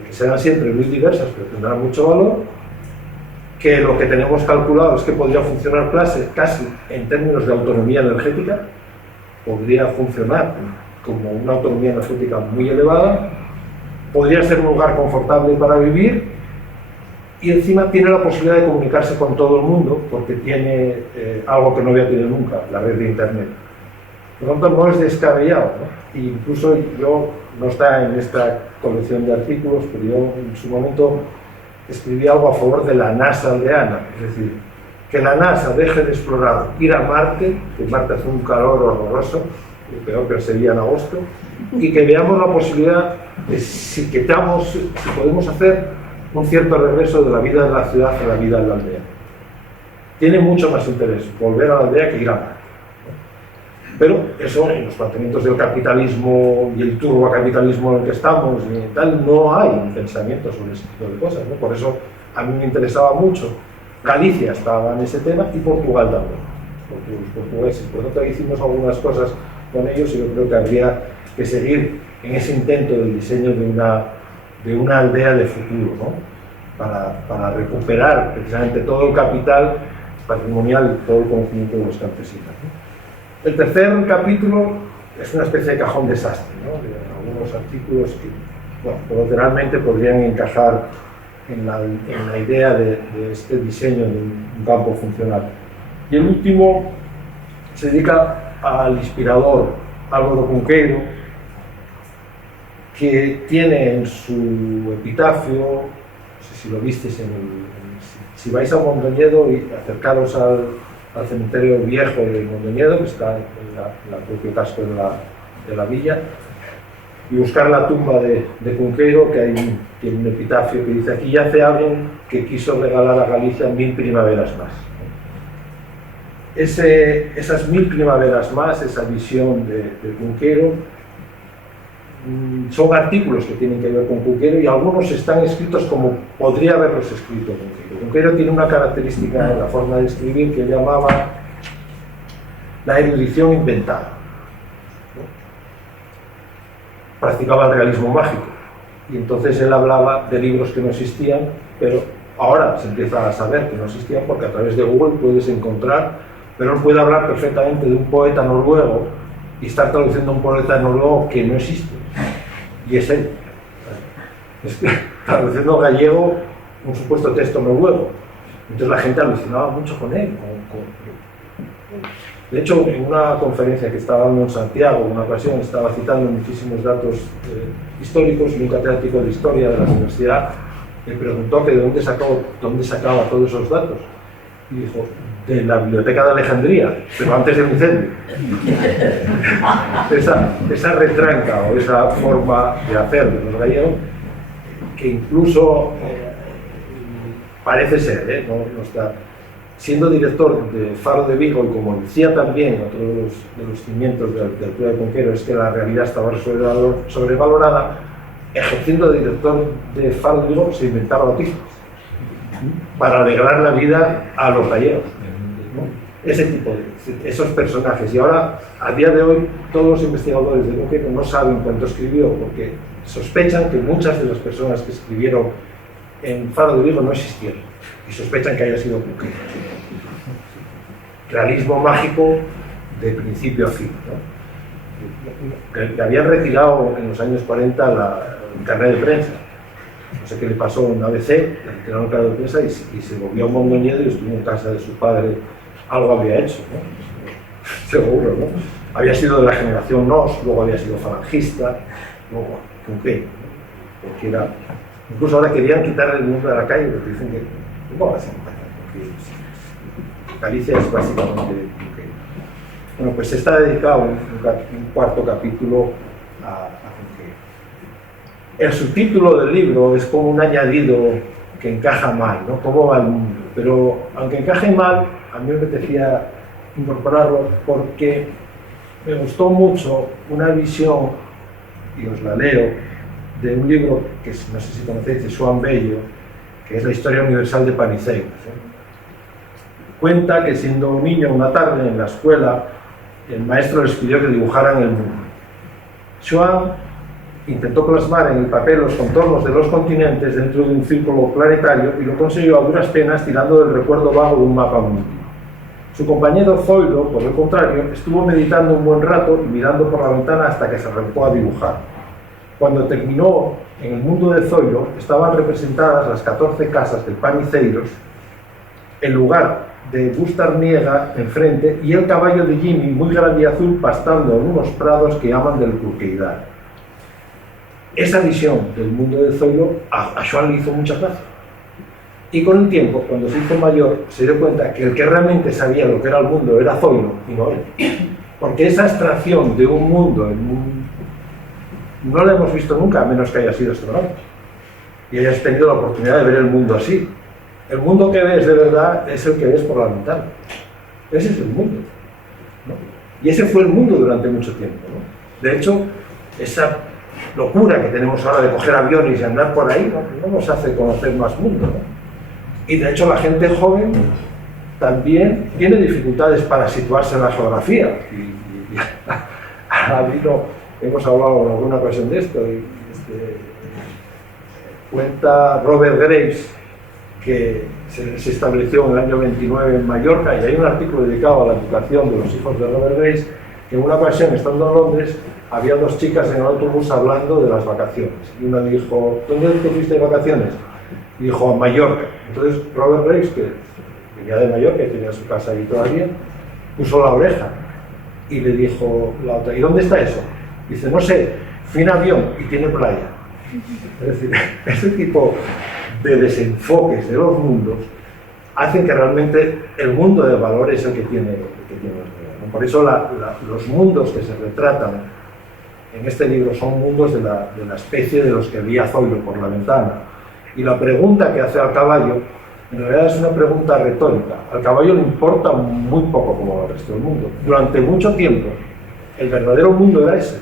que serán siempre muy diversas, pero tendrán mucho valor, que lo que tenemos calculado es que podría funcionar casi en términos de autonomía energética, podría funcionar como una autonomía energética muy elevada, podría ser un lugar confortable para vivir, y encima tiene la posibilidad de comunicarse con todo el mundo, porque tiene algo que no había tenido nunca, la red de internet. Por lo tanto, no es descabellado, ¿no? E incluso yo, no está en esta colección de artículos, pero yo en su momento escribí algo a favor de la NASA aldeana, es decir, que la NASA deje de explorar ir a Marte, que Marte hace un calor horroroso, lo peor que sería en agosto, y que veamos la posibilidad de si podemos hacer un cierto regreso de la vida de la ciudad a la vida de la aldea. Tiene mucho más interés volver a la aldea que ir a Marte. Pero eso, en los planteamientos del capitalismo y el turbocapitalismo en el que estamos y tal, no hay un pensamiento sobre ese tipo de cosas, ¿no? Por eso a mí me interesaba mucho. Galicia estaba en ese tema y Portugal también. Los portugueses. Por lo tanto, hicimos algunas cosas con ellos y yo creo que habría que seguir en ese intento del diseño de una aldea de futuro, ¿no? Para recuperar precisamente todo el capital patrimonial y todo el conocimiento de los campesinos, ¿no? El tercer capítulo es una especie de cajón desastre, ¿no? De algunos artículos que, bueno, colateralmente podrían encajar en la idea de este diseño de un campo funcional. Y el último se dedica al inspirador Álvaro Cunqueiro, que tiene en su epitafio, no sé si lo visteis si vais a Mondoñedo y acercaros al cementerio viejo de Mondoñedo, que está en la propio casco de la villa, y buscar la tumba de Cunqueiro, que tiene un epitafio que dice: aquí yace alguien que quiso regalar a Galicia 1000 primaveras más. Esas 1000 primaveras más, esa visión de Cunqueiro, son artículos que tienen que ver con Cunqueiro y algunos están escritos como podría haberlos escrito Cunqueiro. Cunqueiro tiene una característica en la forma de escribir que llamaba la erudición inventada, ¿no? Practicaba el realismo mágico y entonces él hablaba de libros que no existían, pero ahora se empieza a saber que no existían porque a través de Google puedes encontrar, pero él puede hablar perfectamente de un poeta noruego y estar traduciendo a un poeta noruego que no existe. Y es él. Traduciendo gallego un supuesto texto noruego. Entonces la gente alucinaba mucho con él. De hecho, en una conferencia que estaba dando en Santiago, en una ocasión, estaba citando muchísimos datos históricos y un catedrático de historia de la universidad le preguntó que de dónde sacaba todos esos datos. Y dijo, de la biblioteca de Alejandría, pero antes del incendio. Esa retranca o esa forma de hacer de los gallegos, que incluso parece ser, no está, siendo director de Faro de Vigo, y como decía también otro de los cimientos del Club de Conquero, es que la realidad estaba sobrevalorada, ejerciendo de director de Faro de Vigo se inventaba noticias para alegrar la vida a los gallegos, ¿no? Ese tipo de esos personajes. Y ahora, a día de hoy, todos los investigadores de Conquero no saben cuánto escribió, porque sospechan que muchas de las personas que escribieron en Faro de Vigo no existieron, y sospechan que haya sido Conquero. Realismo mágico de principio a fin, ¿no? Le habían retirado en los años 40 el carnet de prensa. No sé qué le pasó en ABC, le retiraron el carnet de prensa y se volvió a Mondoñedo y estuvo en casa de su padre. Algo había hecho, ¿no? Seguro, ¿no? Había sido de la generación NOS, luego había sido falangista, luego Conquero, ¿no? Porque era... Incluso ahora querían quitarle el mundo de la calle, porque dicen que no va a ser porque Galicia es básicamente Conquero. Bueno, pues está dedicado un cuarto capítulo a Conquero. El subtítulo del libro es como un añadido que encaja mal, ¿no? ¿Cómo va el mundo? Pero aunque encaje mal, a mí me apetecía incorporarlo porque me gustó mucho una visión, y os la leo, de un libro que no sé si conocéis, de Joan Bello, que es la historia universal de Paniceiros, Cuenta que siendo un niño una tarde en la escuela, el maestro les pidió que dibujaran el mundo. Joan intentó plasmar en el papel los contornos de los continentes dentro de un círculo planetario y lo consiguió a duras penas tirando del recuerdo vago de un mapa mundial. Su compañero Zoilo, por el contrario, estuvo meditando un buen rato y mirando por la ventana hasta que se arrancó a dibujar. Cuando terminó, en el mundo de Zoilo estaban representadas las 14 casas de Paniceiros, el lugar de Bustarniega enfrente y el caballo de Jimmy, muy grande y azul, pastando en unos prados que llaman del Curqueidal. Esa visión del mundo de Zoilo a Joan le hizo mucha gracia. Y con el tiempo, cuando se hizo mayor, se dio cuenta que el que realmente sabía lo que era el mundo era Zoilo y no él. Porque esa abstracción de un mundo no la hemos visto nunca, a menos que haya sido astronauta y hayas tenido la oportunidad de ver el mundo así. El mundo que ves de verdad es el que ves por la ventana. Ese es el mundo, ¿no? Y ese fue el mundo durante mucho tiempo, ¿no? De hecho, esa locura que tenemos ahora de coger aviones y andar por ahí no nos hace conocer más mundo, ¿no? Y de hecho la gente joven también tiene dificultades para situarse en la geografía. Y ha habido, hemos hablado en alguna ocasión de esto, y cuenta Robert Graves que se estableció en el año 29 en Mallorca, y hay un artículo dedicado a la educación de los hijos de Robert Graves, que en una ocasión, estando en Londres, había dos chicas en el autobús hablando de las vacaciones. Y una dijo, ¿dónde te fuiste de vacaciones? Y dijo, a Mallorca. Entonces Robert Graves, que venía de Mallorca y tenía su casa ahí todavía, puso la oreja y le dijo la otra, ¿y dónde está eso? Dice, no sé, fui en avión y tiene playa. Es decir, ese tipo de desenfoques de los mundos hacen que realmente el mundo de valor es el que tiene ¿no? Por eso los mundos que se retratan en este libro son mundos de la especie de los que veía Zoilo por la ventana. Y la pregunta que hace al caballo, en realidad es una pregunta retórica. Al caballo le importa muy poco como el resto del mundo. Durante mucho tiempo, el verdadero mundo era ese.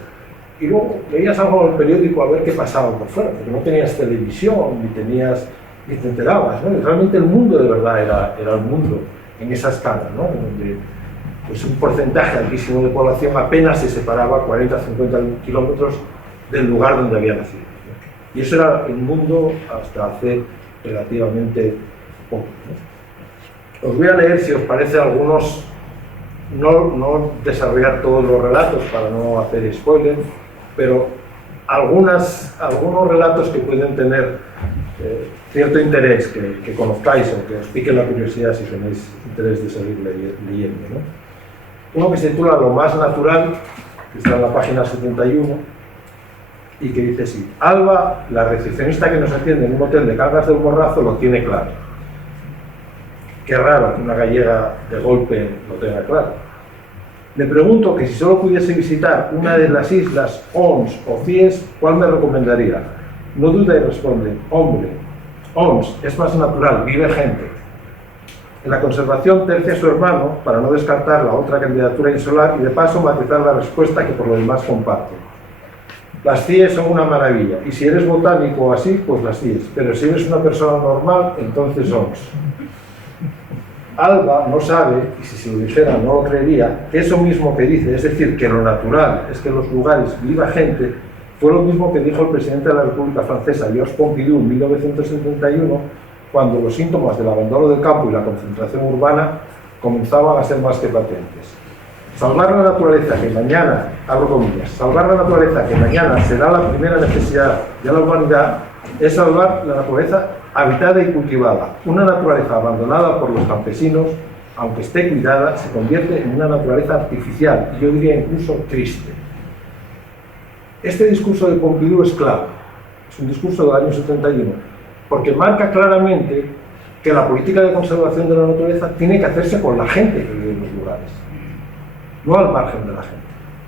Y luego leías algo en el periódico a ver qué pasaba por fuera, porque no tenías televisión, ni te enterabas, ¿no? Y realmente el mundo de verdad era el mundo en esa escala, ¿no? Donde pues, un porcentaje altísimo de población apenas se separaba 40 o 50 kilómetros del lugar donde había nacido, ¿no? Y eso era el mundo hasta hace relativamente poco, ¿no? Os voy a leer, si os parece, algunos, no desarrollar todos los relatos para no hacer spoiler, pero algunos relatos que pueden tener cierto interés, que conozcáis o que os pique la curiosidad si tenéis interés de seguir leyendo, ¿no? Uno que se titula Lo más natural, que está en la página 71, y que dice así: Alba, la recepcionista que nos atiende en un hotel de Cangas del Morrazo, lo tiene claro. Qué raro que una gallega de golpe lo tenga claro. Le pregunto que si solo pudiese visitar una de las islas Ons o Cies, ¿cuál me recomendaría? No duda y responde: hombre, Ons es más natural, vive gente. En la conservación tercia a su hermano para no descartar la otra candidatura insular y de paso matizar la respuesta que por lo demás comparto. Las CIES son una maravilla, y si eres botánico o así, pues las CIES, pero si eres una persona normal, entonces ONS. Alba no sabe, y si se lo dijera no lo creería, que eso mismo que dice, es decir, que lo natural es que en los lugares viva gente, fue lo mismo que dijo el presidente de la República Francesa, Georges Pompidou, en 1971, cuando los síntomas del abandono del campo y la concentración urbana comenzaban a ser más que patentes. Salvar la naturaleza que mañana, abro comillas, salvar la naturaleza que mañana será la primera necesidad de la humanidad es salvar la naturaleza habitada y cultivada. Una naturaleza abandonada por los campesinos, aunque esté cuidada, se convierte en una naturaleza artificial y yo diría incluso triste. Este discurso de Pompidou es clave, es un discurso del año 71, porque marca claramente que la política de conservación de la naturaleza tiene que hacerse con la gente que vive en los lugares, no al margen de la gente.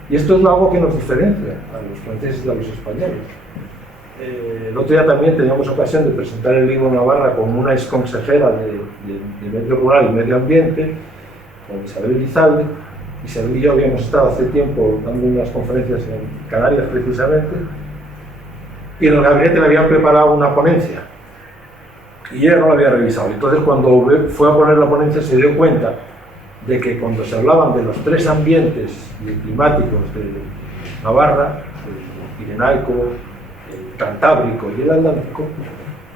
Y esto es algo que nos diferencia a los franceses y a los españoles. El otro día también teníamos ocasión de presentar el libro Navarra con una exconsejera de Medio Rural y Medio Ambiente, con Isabel Elizalde. Isabel y yo habíamos estado hace tiempo dando unas conferencias en Canarias precisamente, y en el gabinete le habían preparado una ponencia y ella no la había revisado. Entonces, cuando fue a poner la ponencia, se dio cuenta de que cuando se hablaban de los tres ambientes climáticos de Navarra, el Pirenaico, el Cantábrico y el Atlántico,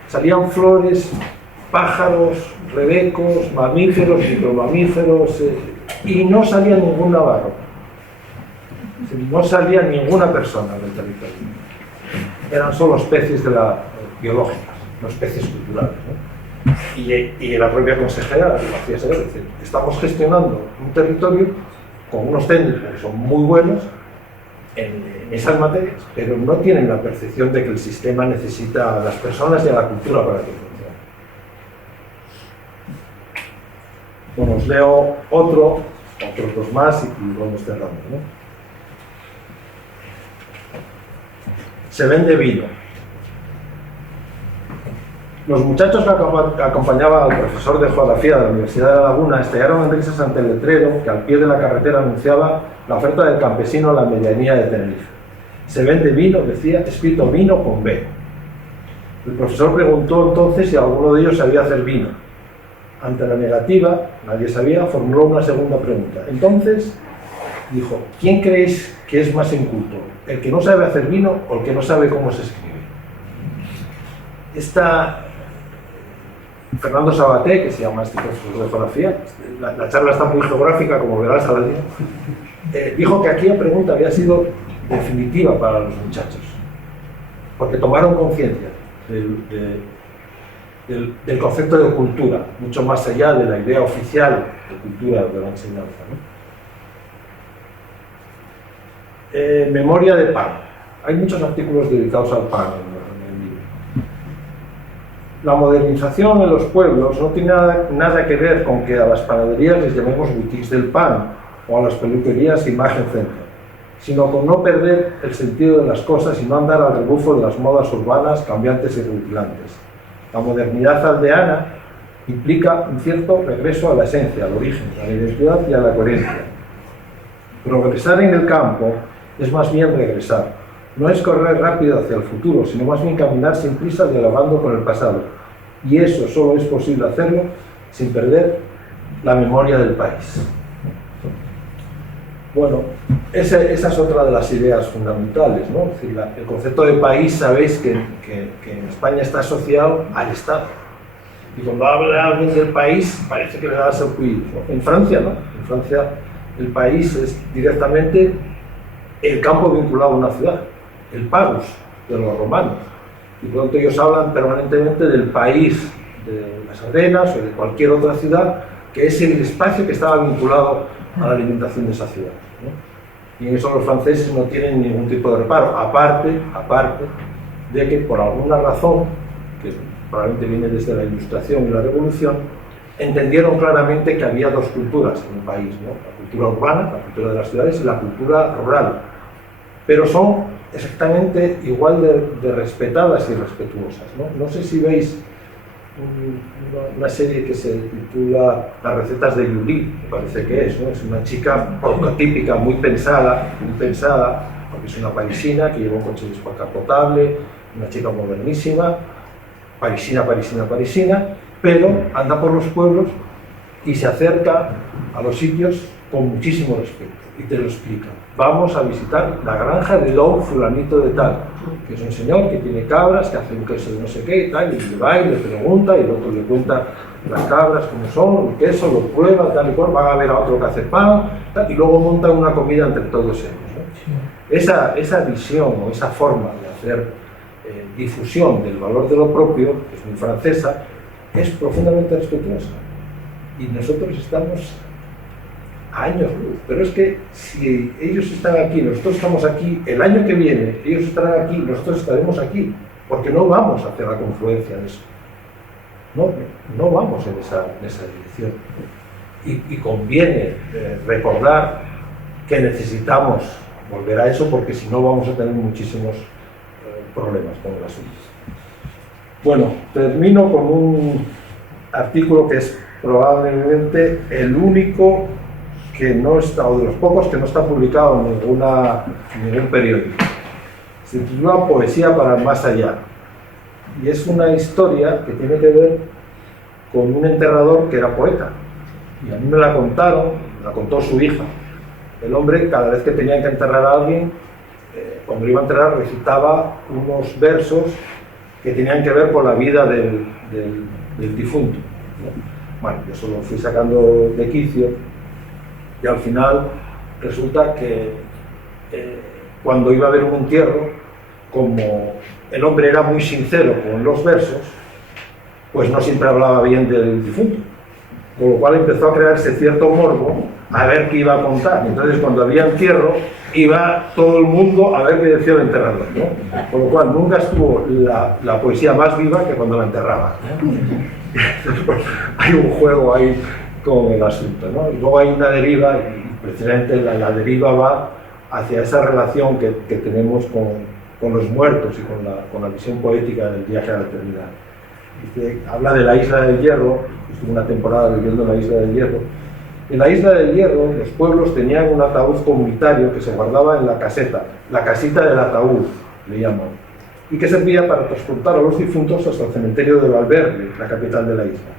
salían flores, pájaros, rebecos, mamíferos, micromamíferos, y no salía ningún navarro, no salía ninguna persona del territorio. Eran solo especies biológicas, no especies culturales, ¿no? Y la propia consejera lo hacía saber, es decir, estamos gestionando un territorio con unos técnicos que son muy buenos en esas materias, pero no tienen la percepción de que el sistema necesita a las personas y a la cultura para que funcione. Bueno, os leo otros dos más y vamos cerrando, ¿no? Se vende vino. Los muchachos que acompañaban al profesor de geografía de la Universidad de La Laguna estallaron en risas ante el letrero que al pie de la carretera anunciaba la oferta del campesino en la medianía de Tenerife. Se vende vino, decía, escrito vino con B. El profesor preguntó entonces si alguno de ellos sabía hacer vino. Ante la negativa, nadie sabía, formuló una segunda pregunta. Entonces, dijo, ¿quién creéis que es más inculto? ¿El que no sabe hacer vino o el que no sabe cómo se escribe? Fernando Sabaté, que se llama este profesor de geografía, la charla está muy geográfica, como verás a la día, dijo que aquella pregunta había sido definitiva para los muchachos, porque tomaron conciencia del concepto de cultura, mucho más allá de la idea oficial de cultura de la enseñanza, ¿no? Memoria de pan. Hay muchos artículos dedicados al pan en el libro. La modernización en los pueblos no tiene nada que ver con que a las panaderías les llamemos boutiques del pan o a las peluquerías imagen centro, sino con no perder el sentido de las cosas y no andar al rebufo de las modas urbanas cambiantes y rutilantes. La modernidad aldeana implica un cierto regreso a la esencia, al origen, a la identidad y a la coherencia. Progresar en el campo es más bien regresar. No es correr rápido hacia el futuro, sino más bien caminar sin prisa dialogando con el pasado. Y eso solo es posible hacerlo sin perder la memoria del país. Bueno, esa es otra de las ideas fundamentales, ¿no? Es decir, el concepto de país, sabéis que en España está asociado al Estado. Y cuando habla alguien del país, parece que le da sarpullido, ¿no? En Francia, ¿no? En Francia el país es directamente el campo vinculado a una ciudad, el pagus de los romanos. Y por lo tanto ellos hablan permanentemente del país de las Ardenas o de cualquier otra ciudad, que es el espacio que estaba vinculado a la alimentación de esa ciudad, ¿no? Y en eso los franceses no tienen ningún tipo de reparo, aparte de que por alguna razón, que probablemente viene desde la Ilustración y la Revolución, entendieron claramente que había dos culturas en un país, ¿no? La cultura urbana, la cultura de las ciudades, y la cultura rural, pero son exactamente igual de respetadas y respetuosas, ¿no? No sé si veis una serie que se titula Las recetas de Julie, me parece que es, ¿no? Es una chica prototípica, muy pensada, porque es una parisina que lleva un coche descapotable, una chica modernísima, parisina, pero anda por los pueblos y se acerca a los sitios con muchísimo respeto y te lo explica. Vamos a visitar la granja de Don fulanito de tal, que es un señor que tiene cabras, que hace un queso de no sé qué y tal, y le va y le pregunta, y el otro le cuenta las cabras cómo son, el queso, lo prueba, tal y cual, van a ver a otro que hace pan, tal, y luego montan una comida entre todos ellos, ¿no? Esa visión o esa forma de hacer difusión del valor de lo propio, que es muy francesa, es profundamente respetuosa. Y nosotros estamos a años luz. Pero es que si ellos están aquí, nosotros estamos aquí, el año que viene ellos estarán aquí, nosotros estaremos aquí, porque no vamos hacia la confluencia de eso. No vamos en esa dirección. Y conviene recordar que necesitamos volver a eso, porque si no vamos a tener muchísimos problemas con el asunto. Bueno, termino con un artículo que es probablemente el único que no está, o de los pocos que no está publicado en ningún periódico. Se titula Poesía para el más allá. Y es una historia que tiene que ver con un enterrador que era poeta. Y a mí me la contaron, la contó su hija. El hombre, cada vez que tenía que enterrar a alguien, cuando iba a enterrar, recitaba unos versos que tenían que ver con la vida del difunto, ¿no? Bueno, yo solo fui sacando de quicio y al final resulta que cuando iba a haber un entierro, como el hombre era muy sincero con los versos, pues no siempre hablaba bien del difunto, con lo cual empezó a crearse cierto morbo a ver qué iba a contar. Entonces, cuando había entierro, iba todo el mundo a ver qué decía el enterrador, ¿no? Con lo cual nunca estuvo la poesía más viva que cuando la enterraba, ¿no? Entonces, pues, hay un juego ahí con el asunto, ¿no? Y luego hay una deriva, y precisamente la deriva va hacia esa relación que tenemos con los muertos y con la visión poética del viaje a la eternidad. Habla de la Isla del Hierro, estuve una temporada viviendo en la Isla del Hierro. En la Isla del Hierro, los pueblos tenían un ataúd comunitario que se guardaba en la caseta, la casita del ataúd, le llaman, y que servía para transportar a los difuntos hasta el cementerio de Valverde, la capital de la isla.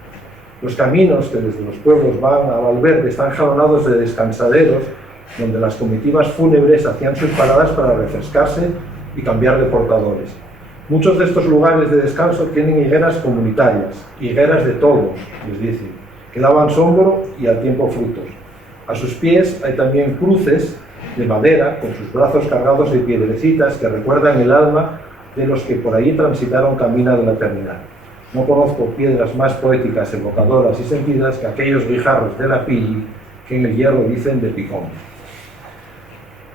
Los caminos que desde los pueblos van a Valverde están jalonados de descansaderos, donde las comitivas fúnebres hacían sus paradas para refrescarse y cambiar de portadores. Muchos de estos lugares de descanso tienen higueras comunitarias, higueras de todos, les dicen, que daban sombro y al tiempo frutos. A sus pies hay también cruces de madera con sus brazos cargados de piedrecitas que recuerdan el alma de los que por allí transitaron camino de la eternidad. No conozco piedras más poéticas, evocadoras y sentidas que aquellos guijarros de la Pilli que en el Hierro dicen de picón.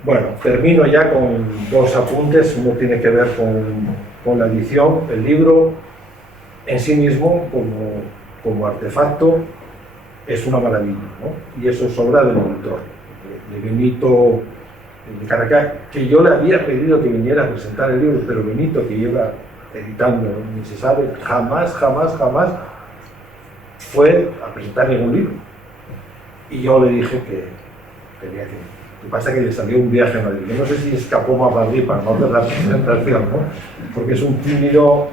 Bueno, termino ya con dos apuntes. Uno tiene que ver con la edición. El libro en sí mismo, como artefacto, es una maravilla, ¿no? Y eso es obra del editor, de Benito de Caracas, que yo le había pedido que viniera a presentar el libro, pero Benito, que lleva editando, ni se sabe, jamás fue a presentar ningún libro. Y yo le dije que tenía que... Lo que pasa es que le salió un viaje a Madrid. Yo no sé si escapó a Madrid para no hacer la presentación, ¿no? Porque es un tímido,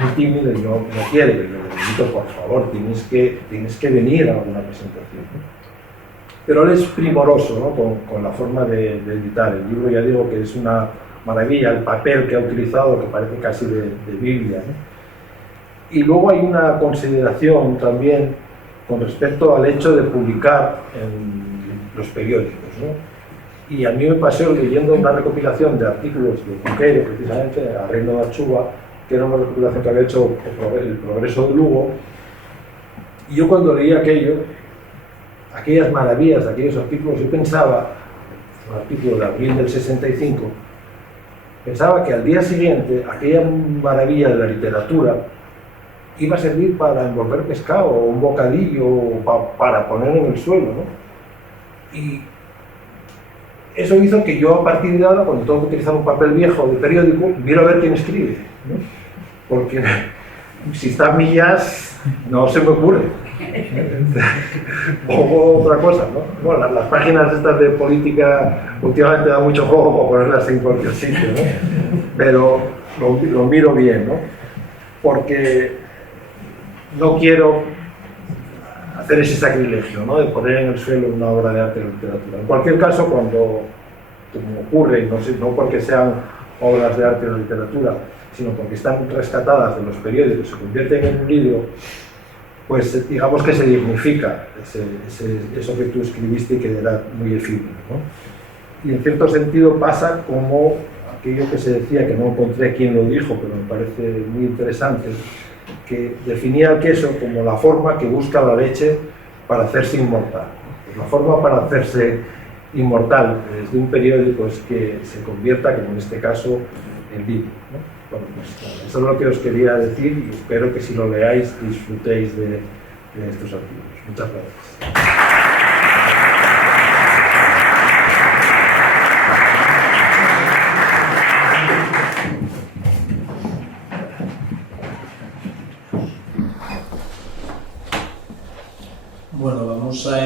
muy tímido y no quiere. Le digo, por favor, tienes que venir a alguna presentación, ¿no? Pero él es primoroso, ¿no? con la forma de editar. El libro, ya digo, que es una maravilla. El papel que ha utilizado, que parece casi de Biblia, ¿no? Y luego hay una consideración también con respecto al hecho de publicar en los periódicos, ¿no? Y a mí me pasó leyendo una recopilación de artículos de Cunqueiro, precisamente, a Reino de Achuva, que era una recopilación que había hecho el Progreso de Lugo, y yo cuando leí aquello, aquellas maravillas de aquellos artículos, yo pensaba, un artículo de abril del 65, pensaba que al día siguiente aquella maravilla de la literatura iba a servir para envolver pescado o un bocadillo para poner en el suelo, ¿no? Y eso hizo que yo, a partir de ahora, cuando tengo que utilizar un papel viejo de periódico, miro a ver quién escribe, ¿no? Porque si está Millás, no se me ocurre. O otra cosa, ¿no? Bueno, las páginas estas de política últimamente dan mucho juego para ponerlas en cualquier sitio, ¿no? Pero lo miro bien, ¿no? Porque no quiero hacer ese sacrilegio, ¿no? De poner en el suelo una obra de arte o literatura. En cualquier caso, cuando, como ocurre, no porque sean obras de arte o literatura, sino porque están rescatadas de los periódicos, se convierten en un libro, pues digamos que se dignifica eso que tú escribiste y que era muy efímero, ¿no? Y en cierto sentido pasa como aquello que se decía, que no encontré quién lo dijo, pero me parece muy interesante, que definía el queso como la forma que busca la leche para hacerse inmortal. Pues la forma para hacerse inmortal desde un periódico es que se convierta, como en este caso, en libro, ¿no? Bueno, pues, eso es lo que os quería decir y espero que si lo leáis disfrutéis de estos artículos. Muchas gracias. Bueno, vamos a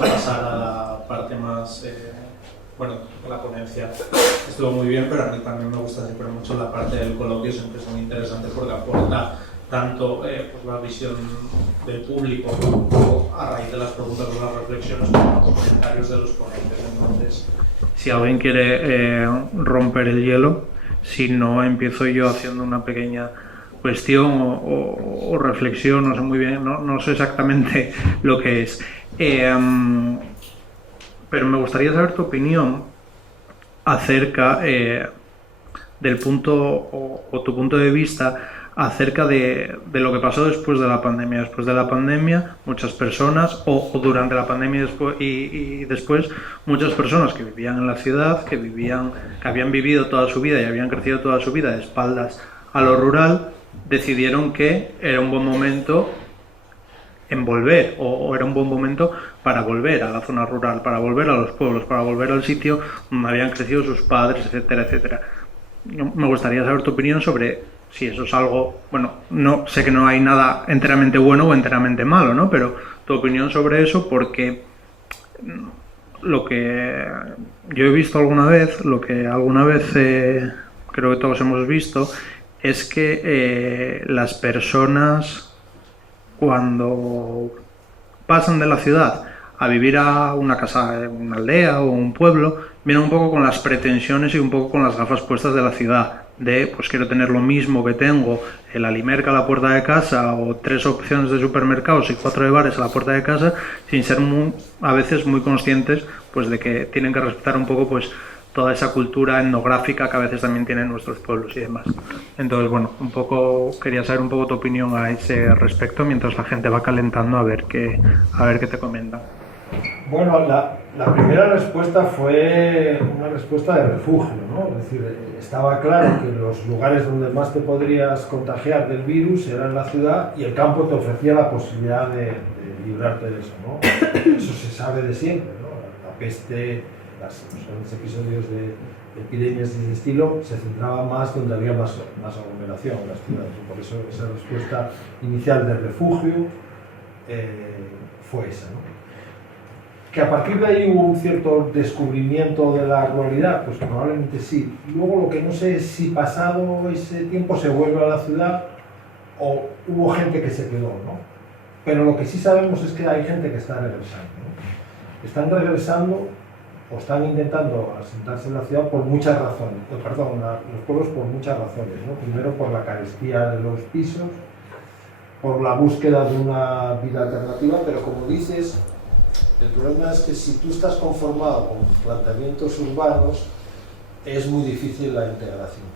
pasar a la parte más, bueno, la ponencia estuvo muy bien, pero a mí también me gusta siempre mucho la parte del coloquio, siempre es muy interesante porque aporta tanto pues la visión del público a raíz de las preguntas o las reflexiones como los comentarios de los ponentes. Entonces, si alguien quiere romper el hielo, si no, empiezo yo haciendo una pequeña cuestión o reflexión, no sé muy bien, no sé exactamente lo que es. Pero me gustaría saber tu opinión acerca del punto o tu punto de vista acerca de lo que pasó después de la pandemia. Después de la pandemia, muchas personas, o durante la pandemia y después, muchas personas que vivían en la ciudad, que habían vivido toda su vida y habían crecido toda su vida de espaldas a lo rural, decidieron que era un buen momento en volver, o era un buen momento para volver a la zona rural, para volver a los pueblos, para volver al sitio donde habían crecido sus padres, etcétera, etcétera. Me gustaría saber tu opinión sobre si eso es algo, bueno, no sé que no hay nada enteramente bueno o enteramente malo, ¿no? Pero tu opinión sobre eso, porque lo que yo he visto alguna vez, lo que alguna vez creo que todos hemos visto, es que las personas, cuando pasan de la ciudad a vivir a una casa, una aldea o un pueblo, vienen un poco con las pretensiones y un poco con las gafas puestas de la ciudad, de pues quiero tener lo mismo que tengo el Alimerca a la puerta de casa, o 3 opciones de supermercados y 4 de bares a la puerta de casa, sin ser a veces muy conscientes pues de que tienen que respetar un poco pues toda esa cultura etnográfica que a veces también tienen nuestros pueblos y demás. Entonces, bueno, un poco quería saber un poco tu opinión a ese respecto mientras la gente va calentando a ver qué te comentan. Bueno, la primera respuesta fue una respuesta de refugio, ¿no? Es decir, estaba claro que los lugares donde más te podrías contagiar del virus eran la ciudad y el campo te ofrecía la posibilidad de librarte de eso, ¿no? Eso se sabe de siempre, ¿no? La peste, los episodios de epidemias de ese estilo se centraban más donde había más aglomeración en las ciudades. Por eso esa respuesta inicial de refugio fue esa, ¿no? Que a partir de ahí hubo un cierto descubrimiento de la ruralidad, pues probablemente sí. Luego lo que no sé es si pasado ese tiempo se vuelve a la ciudad o hubo gente que se quedó, ¿no? Pero lo que sí sabemos es que hay gente que está regresando, ¿no? Están regresando o están intentando asentarse en la ciudad por muchas razones, los pueblos por muchas razones, ¿no? Primero por la carestía de los pisos, por la búsqueda de una vida alternativa, pero como dices, el problema es que si tú estás conformado con planteamientos urbanos, es muy difícil la integración.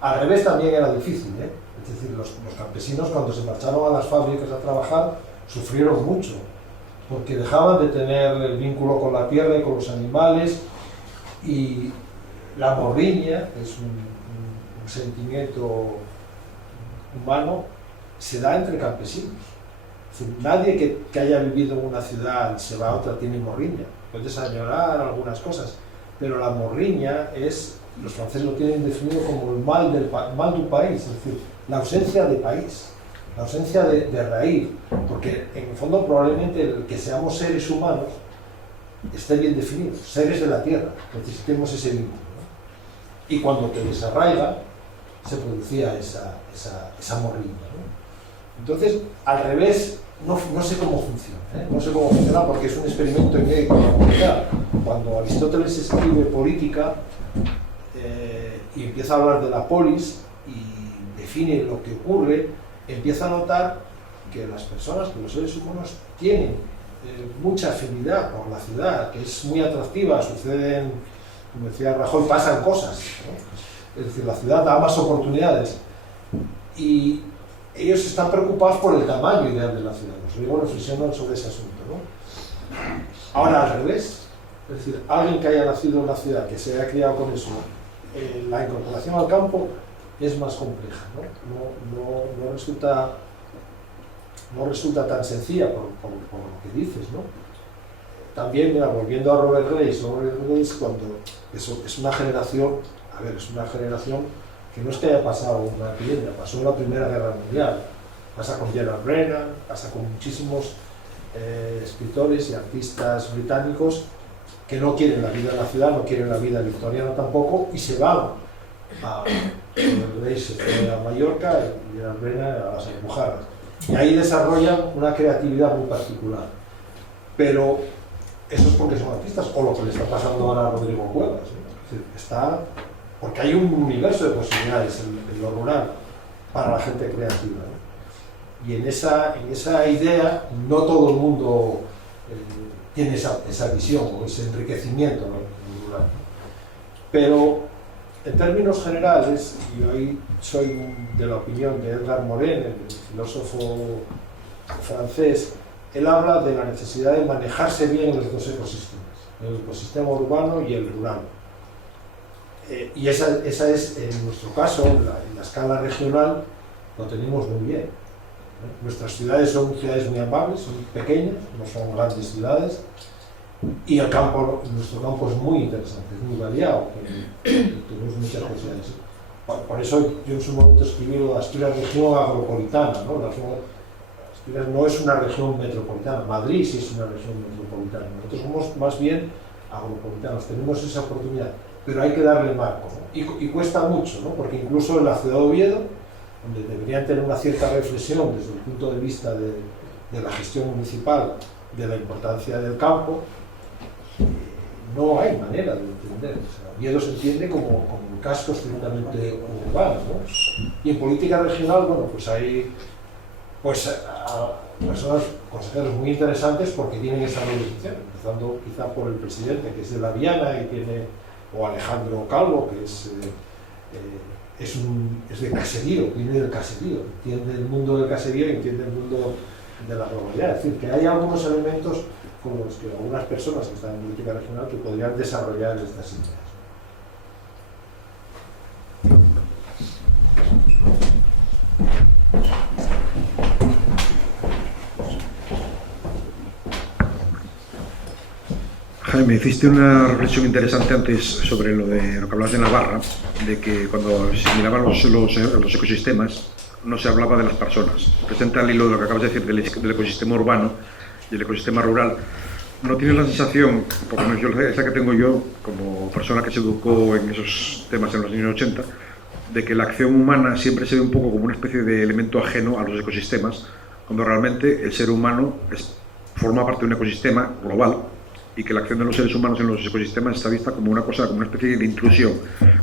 Al revés también era difícil, ¿eh? Es decir, los campesinos cuando se marcharon a las fábricas a trabajar sufrieron mucho, porque dejaban de tener el vínculo con la tierra y con los animales, y la morriña, que es un sentimiento humano, se da entre campesinos. Es decir, nadie que haya vivido en una ciudad se va a otra tiene morriña. Puedes añorar algunas cosas, pero la morriña es, los franceses lo tienen definido como el mal del país, es decir, la ausencia de país, la ausencia de raíz, porque en el fondo probablemente el que seamos seres humanos esté bien definido, seres de la tierra, necesitemos ese vínculo, ¿no? Y cuando te desarraiga, se producía esa morriña, ¿no? Entonces, al revés, no sé cómo funciona, no sé cómo funciona porque es un experimento inédito en la humanidad. Cuando Aristóteles escribe Política y empieza a hablar de la polis y define lo que ocurre, empieza a notar que las personas, que los seres humanos tienen mucha afinidad por la ciudad, que es muy atractiva, suceden, como decía Rajoy, pasan cosas, ¿no? Es decir, la ciudad da más oportunidades y ellos están preocupados por el tamaño ideal de la ciudad. Os digo, reflexionan sobre ese asunto, ¿no? Ahora al revés, es decir, alguien que haya nacido en una ciudad, que se haya criado con eso, la incorporación al campo es más compleja, ¿no? No resulta tan sencilla por lo que dices, ¿no? También, mira, volviendo a Robert Grace, cuando es una generación, que no es que haya pasado una epidemia, pasó en la Primera Guerra Mundial, pasa con Gerald Brennan, pasa con muchísimos escritores y artistas británicos que no quieren la vida en la ciudad, no quieren la vida victoriana tampoco, y se van a Grace, se fue a Mallorca y Gerald Brennan a las Alpujarras. Y ahí desarrollan una creatividad muy particular. Pero eso es porque son artistas, o lo que le está pasando ahora a Rodrigo Cuevas, ¿no? Es decir, porque hay un universo de posibilidades en lo rural para la gente creativa, ¿no? Y en esa idea no todo el mundo tiene esa visión o ese enriquecimiento, ¿no?, en lo rural. Pero en términos generales, y hoy soy de la opinión de Edgar Morin, el filósofo francés, él habla de la necesidad de manejarse bien en los dos ecosistemas, el ecosistema urbano y el rural. Y esa es, en nuestro caso, en la escala regional, lo tenemos muy bien, ¿no? Nuestras ciudades son ciudades muy amables, son pequeñas, no son grandes ciudades, y nuestro campo es muy interesante, es muy variado, tenemos muchas posibilidades. Por eso yo en su momento escribí lo de Asturias región agropolitana, ¿no? Asturias no es una región metropolitana, Madrid sí es una región metropolitana, nosotros somos más bien agropolitanos, tenemos esa oportunidad, pero hay que darle marco, ¿no? Y cuesta mucho, ¿no? Porque incluso en la ciudad de Oviedo, donde deberían tener una cierta reflexión desde el punto de vista de la gestión municipal, de la importancia del campo, no hay manera de entender. O sea, Oviedo se entiende como casco estrictamente urbano, ¿no? Y en política regional, bueno, pues hay personas, consejeros muy interesantes porque tienen esa posición, empezando quizá por el presidente, que es de la Viana, o Alejandro Calvo, que es de caserío, viene del caserío, entiende el mundo del caserío y entiende el mundo de la ruralidad. Es decir, que hay algunos elementos con los que algunas personas que están en política regional que podrían desarrollar estas ideas. Jaime, hiciste una reflexión interesante antes sobre lo que hablabas de Navarra, de que cuando se miraban los ecosistemas no se hablaba de las personas. Presenta el hilo de lo que acabas de decir del ecosistema urbano y el ecosistema rural. ¿No tienes la sensación, por lo menos esa que tengo yo como persona que se educó en esos temas en los años 80, de que la acción humana siempre se ve un poco como una especie de elemento ajeno a los ecosistemas, cuando realmente el ser humano forma parte de un ecosistema global y que la acción de los seres humanos en los ecosistemas está vista como una cosa, como una especie de intrusión?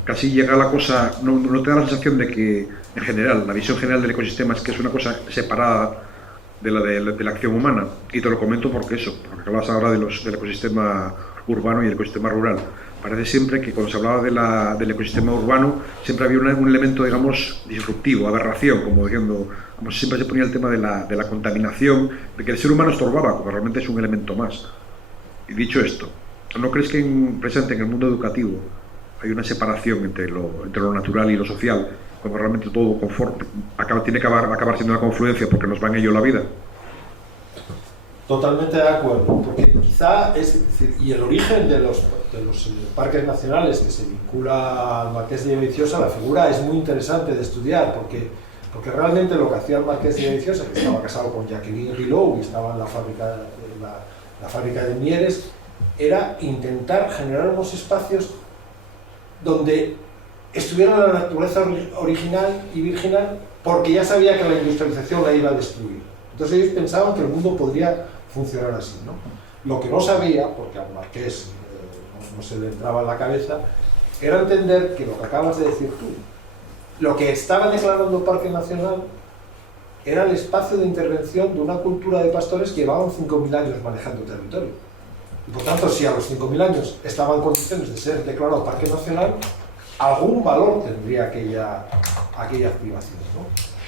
Casi llega la cosa, no te da la sensación de que, en general, la visión general del ecosistema es que es una cosa separada de la acción humana? Y te lo comento porque hablabas ahora del ecosistema urbano y el ecosistema rural. Parece siempre que cuando se hablaba del ecosistema urbano siempre había un elemento, digamos, disruptivo, aberración, como diciendo, siempre se ponía el tema de la contaminación, de que el ser humano estorbaba, cuando realmente es un elemento más. Y dicho esto, ¿no crees que presente en el mundo educativo hay una separación entre lo natural y lo social, cuando realmente todo tiene que acabar siendo una confluencia porque nos va en ello la vida? Totalmente de acuerdo, porque quizá es decir, y el origen de los parques nacionales que se vincula al Marqués de Villaviciosa, la figura es muy interesante de estudiar, porque realmente lo que hacía el Marqués de Villaviciosa, que estaba casado con Jacqueline Rilou y estaba en la fábrica de Mieres, era intentar generar unos espacios donde estuviera la naturaleza original y virginal, porque ya sabía que la industrialización la iba a destruir. Entonces ellos pensaban que el mundo podría funcionar así, ¿no? Lo que no sabía, porque al Marqués no se le entraba en la cabeza, era entender que lo que acabas de decir tú, lo que estaba declarando Parque Nacional era el espacio de intervención de una cultura de pastores que llevaban 5.000 años manejando territorio. Y por tanto, si a los 5.000 años estaba en condiciones de ser declarado Parque Nacional, algún valor tendría aquella activación, ¿no?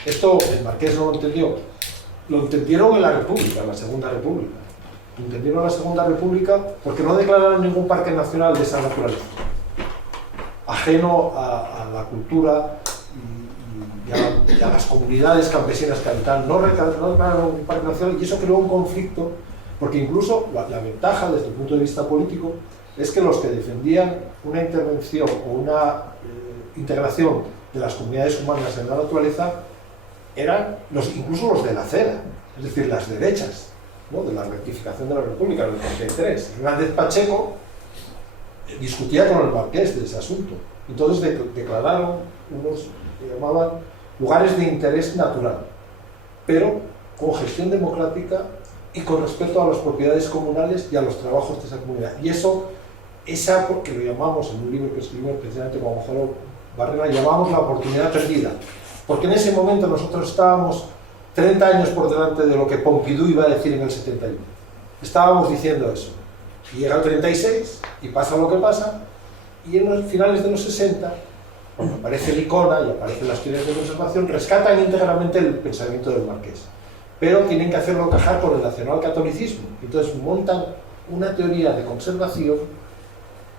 Esto el Marqués no lo entendió. Lo entendieron en la República, en la Segunda República. Lo entendieron en la Segunda República porque no declararon ningún parque nacional de esa naturaleza, ajeno a la cultura y a las comunidades campesinas que habitaban. No declararon un parque nacional, y eso creó un conflicto, porque incluso la ventaja desde el punto de vista político es que los que defendían una intervención o una integración de las comunidades humanas en la naturaleza eran incluso los de la CELA, es decir, las derechas, ¿no?, de la rectificación de la República, en el 33. Hernández Pacheco discutía con el Marqués de ese asunto. Entonces declararon unos que llamaban lugares de interés natural, pero con gestión democrática y con respeto a las propiedades comunales y a los trabajos de esa comunidad. Y eso, que lo llamamos en un libro que escribimos precisamente con Gonzalo Barrera, llamamos la oportunidad perdida. Porque en ese momento nosotros estábamos 30 años por delante de lo que Pompidou iba a decir en el 71. Estábamos diciendo eso. Y llega el 36 y pasa lo que pasa, y en los finales de los 60, cuando aparece el ICONA y aparecen las teorías de conservación, rescatan íntegramente el pensamiento del Marqués. Pero tienen que hacerlo encajar con el nacionalcatolicismo. Entonces montan una teoría de conservación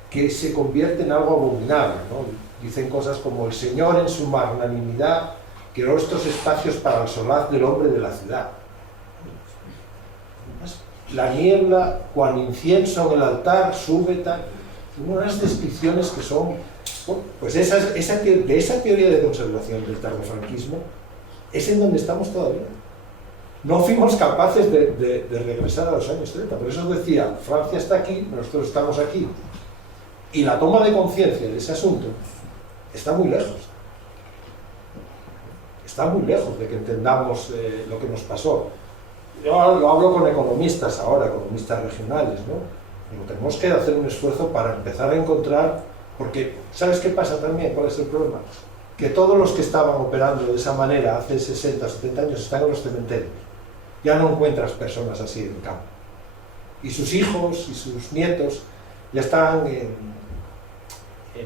que se convierte en algo abominable, ¿no? Dicen cosas como: el Señor en su magnanimidad creó estos espacios para el solaz del hombre de la ciudad. La niebla, cual incienso en el altar, sube tal. Unas descripciones que son, bueno, pues de esa teoría de conservación del tardofranquismo es en donde estamos todavía. No fuimos capaces de regresar a los años 30. Por eso os decía, Francia está aquí, nosotros estamos aquí. Y la toma de conciencia de ese asunto está muy lejos. Está muy lejos de que entendamos lo que nos pasó. Yo lo hablo con economistas ahora, economistas regionales, ¿no? Pero tenemos que hacer un esfuerzo para empezar a encontrar, porque ¿sabes qué pasa también? ¿Cuál es el problema? Que todos los que estaban operando de esa manera hace 60 o 70 años están en los cementerios. Ya no encuentras personas así en el campo. Y sus hijos y sus nietos ya están en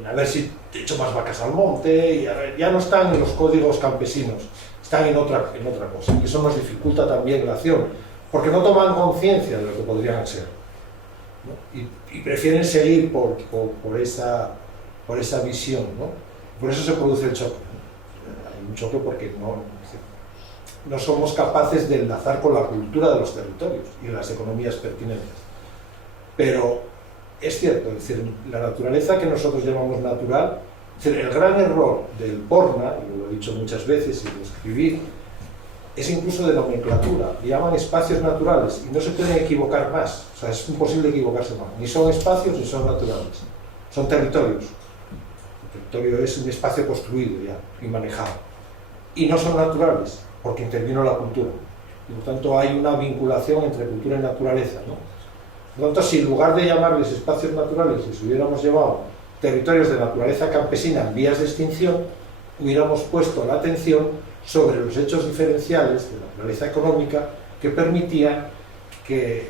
a ver si he hecho más vacas al monte, y ya no están en los códigos campesinos, están en otra cosa. Y eso nos dificulta también la acción, porque no toman conciencia de lo que podrían ser, ¿no? Y prefieren seguir por esa visión, ¿no? Por eso se produce el choque. Hay un choque porque no somos capaces de enlazar con la cultura de los territorios y de las economías pertinentes. Pero es cierto, es decir, la naturaleza que nosotros llamamos natural, es decir, el gran error del Porna, y lo he dicho muchas veces y lo escribí, es incluso de nomenclatura. Le llaman espacios naturales y no se pueden equivocar más. O sea, es imposible equivocarse más. Ni son espacios ni son naturales. Son territorios. El territorio es un espacio construido ya y manejado. Y no son naturales, porque intervino la cultura. Y por tanto hay una vinculación entre cultura y naturaleza, ¿no? Por lo tanto, si en lugar de llamarles espacios naturales les hubiéramos llamado territorios de naturaleza campesina en vías de extinción, hubiéramos puesto la atención sobre los hechos diferenciales de la naturaleza económica que permitían que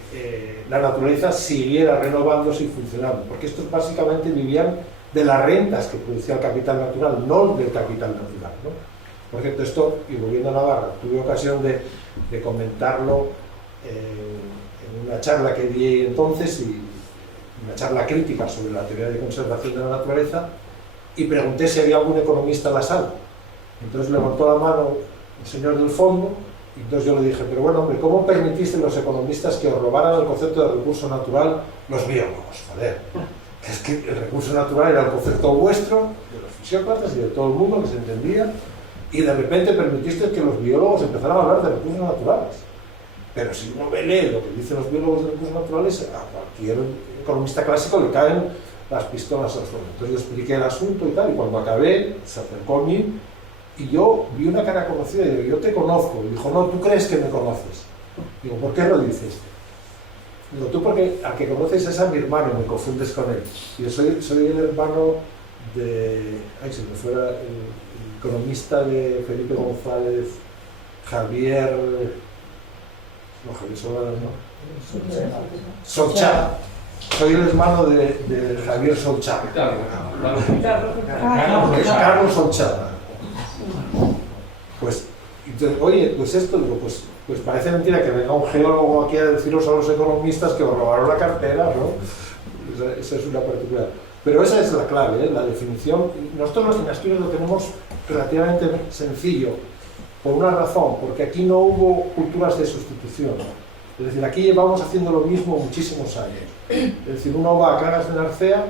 la naturaleza siguiera renovándose y funcionando, porque estos básicamente vivían de las rentas que producía el capital natural, no del capital natural, ¿no? Por cierto, esto, y volviendo a Navarra, tuve ocasión de comentarlo en una charla que di entonces, y una charla crítica sobre la teoría de conservación de la naturaleza, y pregunté si había algún economista en la sala. Entonces levantó la mano el señor del fondo, y entonces yo le dije, pero bueno, hombre, ¿cómo permitiste los economistas que os robaran el concepto de recurso natural los biólogos? Joder, es que el recurso natural era el concepto vuestro, de los fisiócratas y de todo el mundo que se entendía, y de repente permitiste que los biólogos empezaran a hablar de recursos naturales. Pero si uno lee lo que dicen los biólogos de recursos naturales, a cualquier economista clásico le caen las pistolas al suelo. Entonces yo expliqué el asunto y tal, y cuando acabé, se acercó a mí, y yo vi una cara conocida y digo, yo te conozco. Y dijo, no, tú crees que me conoces. Digo, ¿por qué lo dices? Digo, tú porque al que conoces es a mi hermano, me confundes con él. Yo soy el hermano de... Ay, si me fuera el economista de Felipe González, Javier... No, Javier Solana, no. Solchá. Soy el hermano de Javier Solchá. Carlos Solchá. Pues, entonces, oye, pues esto, digo, pues parece mentira que venga un geólogo aquí a deciros a los economistas que os robaron la cartera, ¿no? Esa es una particular. Pero esa es la clave, ¿eh? La definición. Nosotros en Asturias lo tenemos relativamente sencillo, por una razón, porque aquí no hubo culturas de sustitución. Es decir, aquí llevamos haciendo lo mismo muchísimos años. Es decir, uno va a Cangas de Narcea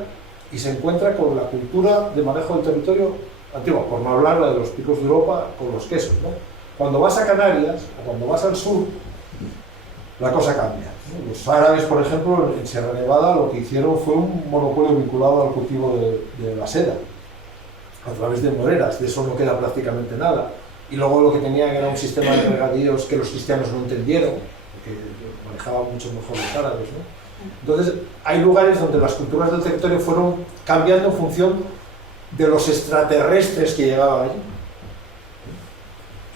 y se encuentra con la cultura de manejo del territorio antigua, por no hablar de los picos de Europa con los quesos, ¿no? Cuando vas a Canarias, o cuando vas al sur, la cosa cambia, ¿no? Los árabes, por ejemplo, en Sierra Nevada lo que hicieron fue un monopolio vinculado al cultivo de la seda, a través de moreras, de eso no queda prácticamente nada. Y luego lo que tenían era un sistema de regadíos que los cristianos no entendieron, porque manejaban mucho mejor los árabes, ¿no? Entonces, hay lugares donde las culturas del territorio fueron cambiando en función de los extraterrestres que llegaban allí.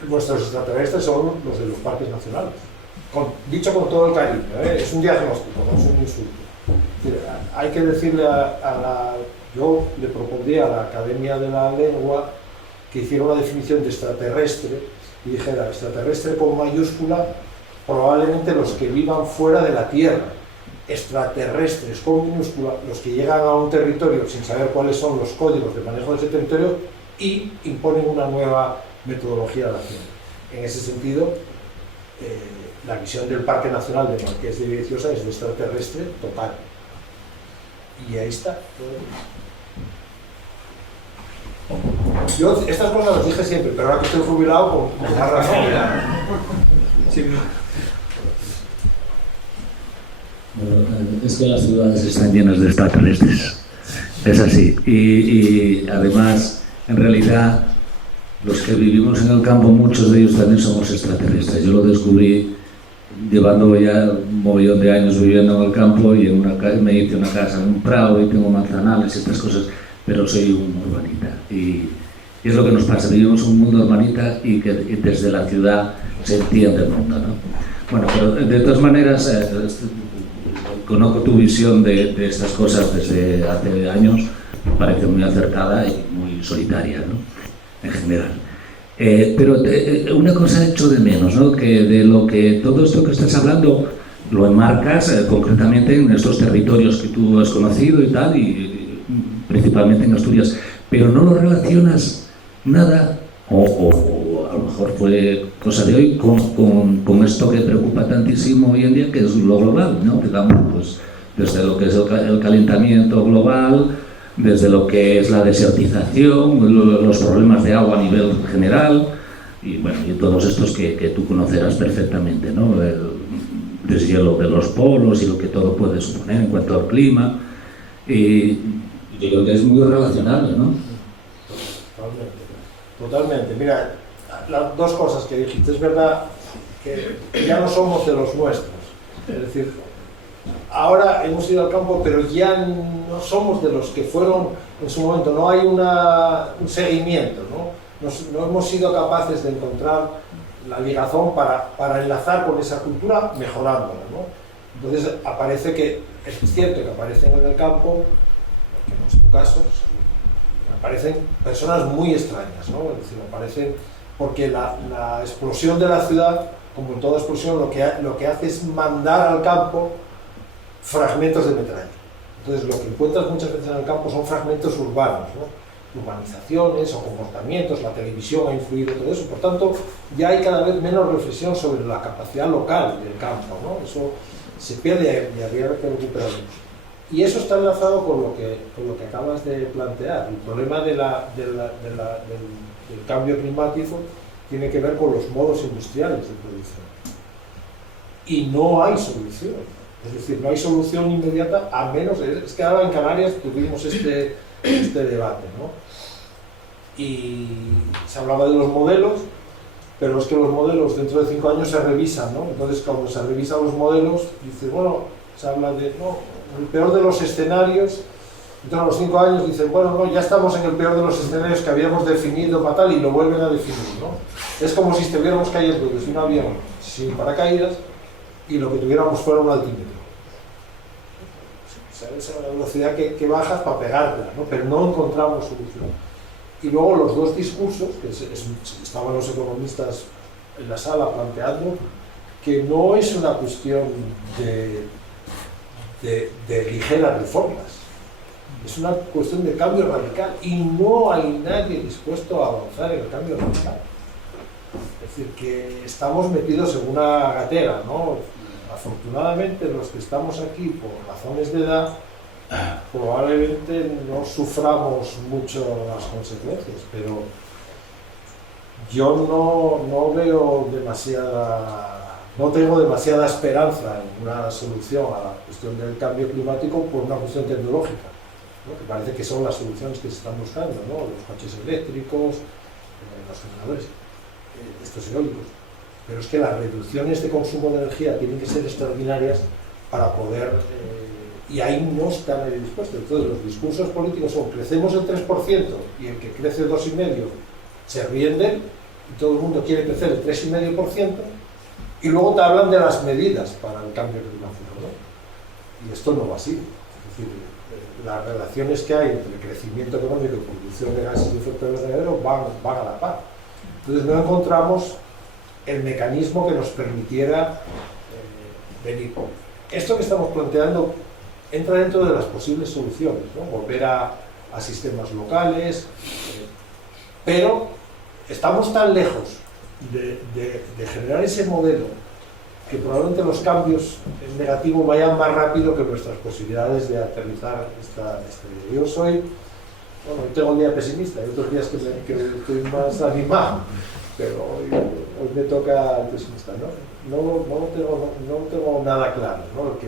Nuestros extraterrestres son los de los parques nacionales. Dicho con todo el cariño, ¿eh? Es un diagnóstico, no es un insulto. Es decir, hay que decirle yo le propondría a la Academia de la Lengua que hiciera una definición de extraterrestre y dijera extraterrestre con mayúscula, probablemente los que vivan fuera de la Tierra. Extraterrestres con minúscula, los que llegan a un territorio sin saber cuáles son los códigos de manejo de ese territorio y imponen una nueva metodología de acción. En ese sentido, la visión del Parque Nacional de Marqués de Villaviciosa es de extraterrestre total. Y ahí está. Yo estas cosas las dije siempre, pero ahora que estoy jubilado, con más razón. Sí. Es que las ciudades están llenas de extraterrestres, es así, y además, en realidad, los que vivimos en el campo, muchos de ellos también somos extraterrestres. Yo lo descubrí llevando ya un montón de años viviendo en el campo y me hice una casa en un prado y tengo manzanales y estas cosas, pero soy un urbanita y es lo que nos pasa, vivimos un mundo urbanita y que desde la ciudad se entiende el mundo, ¿no? Bueno, pero de todas maneras, conozco tu visión de estas cosas desde hace años, me parece muy acertada y muy solitaria, ¿no? En general. Pero una cosa echo de menos, ¿no? Que de lo que todo esto que estás hablando lo enmarcas concretamente en estos territorios que tú has conocido y tal, y principalmente en Asturias, pero no lo relacionas nada, o a lo mejor fue cosa de hoy, con esto que preocupa tantísimo hoy en día, que es lo global, ¿no? Digamos, pues, desde lo que es el calentamiento global, desde lo que es la desertización, los problemas de agua a nivel general, y bueno, y todos estos que tú conocerás perfectamente, ¿no? El deshielo de los polos y lo que todo puede suponer en cuanto al clima, y yo creo que es muy relacionable, ¿no? Totalmente. Mira, las dos cosas que dijiste, es verdad que ya no somos de los nuestros, es decir, ahora hemos ido al campo, pero ya no somos de los que fueron en su momento, no hay un seguimiento, ¿no? No hemos sido capaces de encontrar la ligazón para enlazar con esa cultura mejorándola, ¿no? Entonces aparece que, es cierto que aparecen en el campo, que no es tu caso, aparecen personas muy extrañas, ¿no? Es decir, aparecen porque la explosión de la ciudad, como en toda explosión, lo que hace es mandar al campo fragmentos de metralla. Entonces lo que encuentras muchas veces en el campo son fragmentos urbanos, ¿no? Urbanizaciones o comportamientos, la televisión ha influido en todo eso, por tanto ya hay cada vez menos reflexión sobre la capacidad local del campo, ¿no? Eso se pierde y habría que recuperarlo. Y eso está enlazado con lo que acabas de plantear. El problema del cambio climático tiene que ver con los modos industriales de producción. Y no hay solución. Es decir, no hay solución inmediata, a menos... Es que ahora en Canarias tuvimos este debate, ¿no? Y se hablaba de los modelos, pero es que los modelos dentro de 5 años se revisan, ¿no? Entonces, cuando se revisan los modelos, dice, bueno, se habla de, no, el peor de los escenarios, entonces a los 5 años dicen, bueno, no, ya estamos en el peor de los escenarios que habíamos definido para tal, y lo vuelven a definir, ¿no? Es como si estuviéramos cayendo desde un avión sin paracaídas y lo que tuviéramos fuera un altímetro. ¿Sabes? A la velocidad que bajas para pegarla, ¿no? Pero no encontramos solución. Y luego los dos discursos, que estaban los economistas en la sala planteando, que no es una cuestión de ligeras reformas, es una cuestión de cambio radical, y no hay nadie dispuesto a avanzar en el cambio radical. Es decir, que estamos metidos en una gatera, ¿no? Afortunadamente los que estamos aquí por razones de edad probablemente no suframos mucho las consecuencias, pero yo no veo no tengo demasiada esperanza en una solución a la cuestión del cambio climático por una cuestión tecnológica, ¿no? Que parece que son las soluciones que se están buscando, ¿no? Los coches eléctricos, los generadores, estos eólicos. Pero es que las reducciones de consumo de energía tienen que ser extraordinarias para poder... y ahí no están dispuestos. Entonces los discursos políticos son crecemos el 3% y el que crece el 2,5% se ríen de él, y todo el mundo quiere crecer el 3,5%, y luego te hablan de las medidas para el cambio climático, ¿no? Y esto no va así. Es decir, las relaciones que hay entre crecimiento económico y producción de gases de efecto invernadero van a la par. Entonces no encontramos el mecanismo que nos permitiera venir. Esto que estamos planteando entra dentro de las posibles soluciones, ¿no? Volver a sistemas locales, pero estamos tan lejos de generar ese modelo que probablemente los cambios negativos vayan más rápido que nuestras posibilidades de aterrizar esta idea. Yo soy, bueno, hoy tengo un día pesimista, hay otros días que estoy más animado, pero hoy me toca el pesimista, ¿no? No tengo nada claro, ¿no?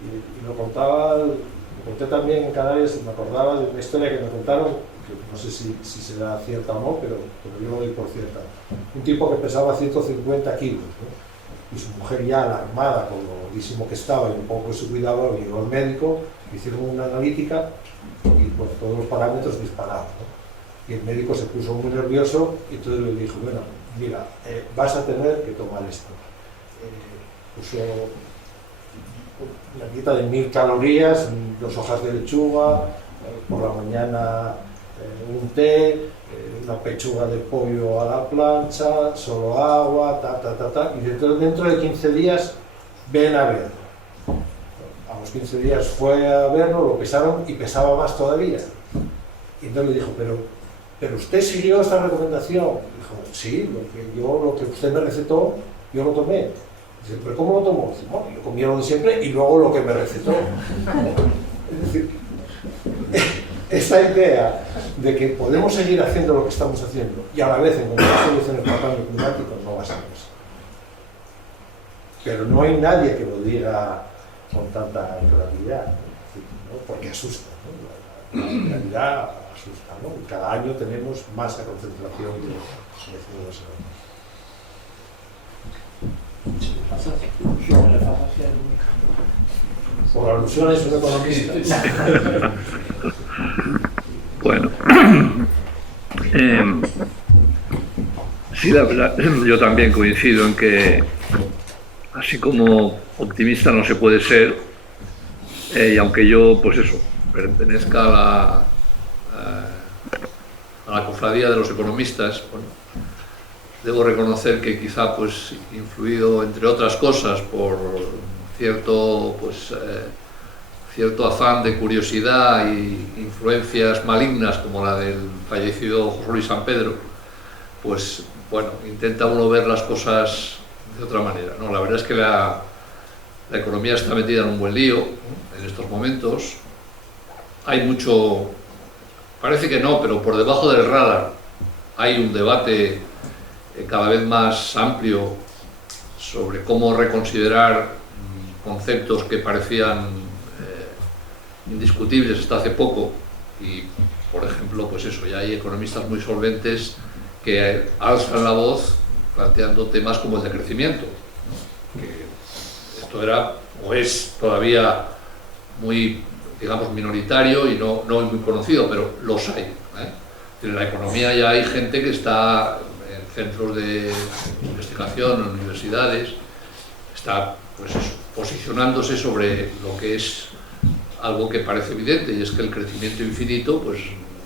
Y lo conté también en Canarias, me acordaba de una historia que me contaron, que no sé si será cierta o no, pero yo lo doy por cierta. Un tipo que pesaba 150 kilos, ¿no? Y su mujer, ya alarmada con lo gordísimo que estaba y un poco de su cuidado, llegó al médico, hicieron una analítica y pues, todos los parámetros disparados, ¿no? Y el médico se puso muy nervioso y entonces le dijo, bueno, mira, vas a tener que tomar esto. Puso una dieta de 1000 calorías, 2 hojas de lechuga, por la mañana un té, una pechuga de pollo a la plancha, solo agua, y dentro de 15 días ven a verlo. A los 15 días fue a verlo, lo pesaron y pesaba más todavía. Y entonces le dijo, pero usted siguió esta recomendación. Dijo, sí, lo que usted me recetó, yo lo tomé. Dice, ¿pero cómo lo tomó? Dice, bueno, yo comí lo de siempre y luego lo que me recetó. Es decir, esta idea de que podemos seguir haciendo lo que estamos haciendo y a la vez encontrar soluciones para el cambio climático no va a ser eso. Pero no hay nadie que lo diga con tanta claridad, ¿no? Porque asusta, ¿no? La realidad asusta, ¿no? Cada año tenemos más concentración de CO2. Por alusiones, un economista. Bueno, Sí, la verdad, yo también coincido en que, así como optimista no se puede ser, y aunque yo, pues eso, pertenezca a la cofradía de los economistas, bueno, debo reconocer que quizá, pues, influido, entre otras cosas, por cierto, pues, cierto afán de curiosidad y influencias malignas como la del fallecido José Luis San Pedro, pues, bueno, intenta uno ver las cosas de otra manera, ¿no? La verdad es que la economía está metida en un buen lío, ¿no?, en estos momentos. Hay mucho, parece que no, pero por debajo del radar hay un debate cada vez más amplio sobre cómo reconsiderar conceptos que parecían indiscutibles hasta hace poco. Y, por ejemplo, pues eso, ya hay economistas muy solventes que alzan la voz planteando temas como el de crecimiento, ¿no?, que esto era o es todavía muy, digamos, minoritario y no muy conocido, pero los hay, ¿eh? En la economía ya hay gente que está en centros de investigación, en universidades, está, pues eso, posicionándose sobre lo que es algo que parece evidente, y es que el crecimiento infinito pues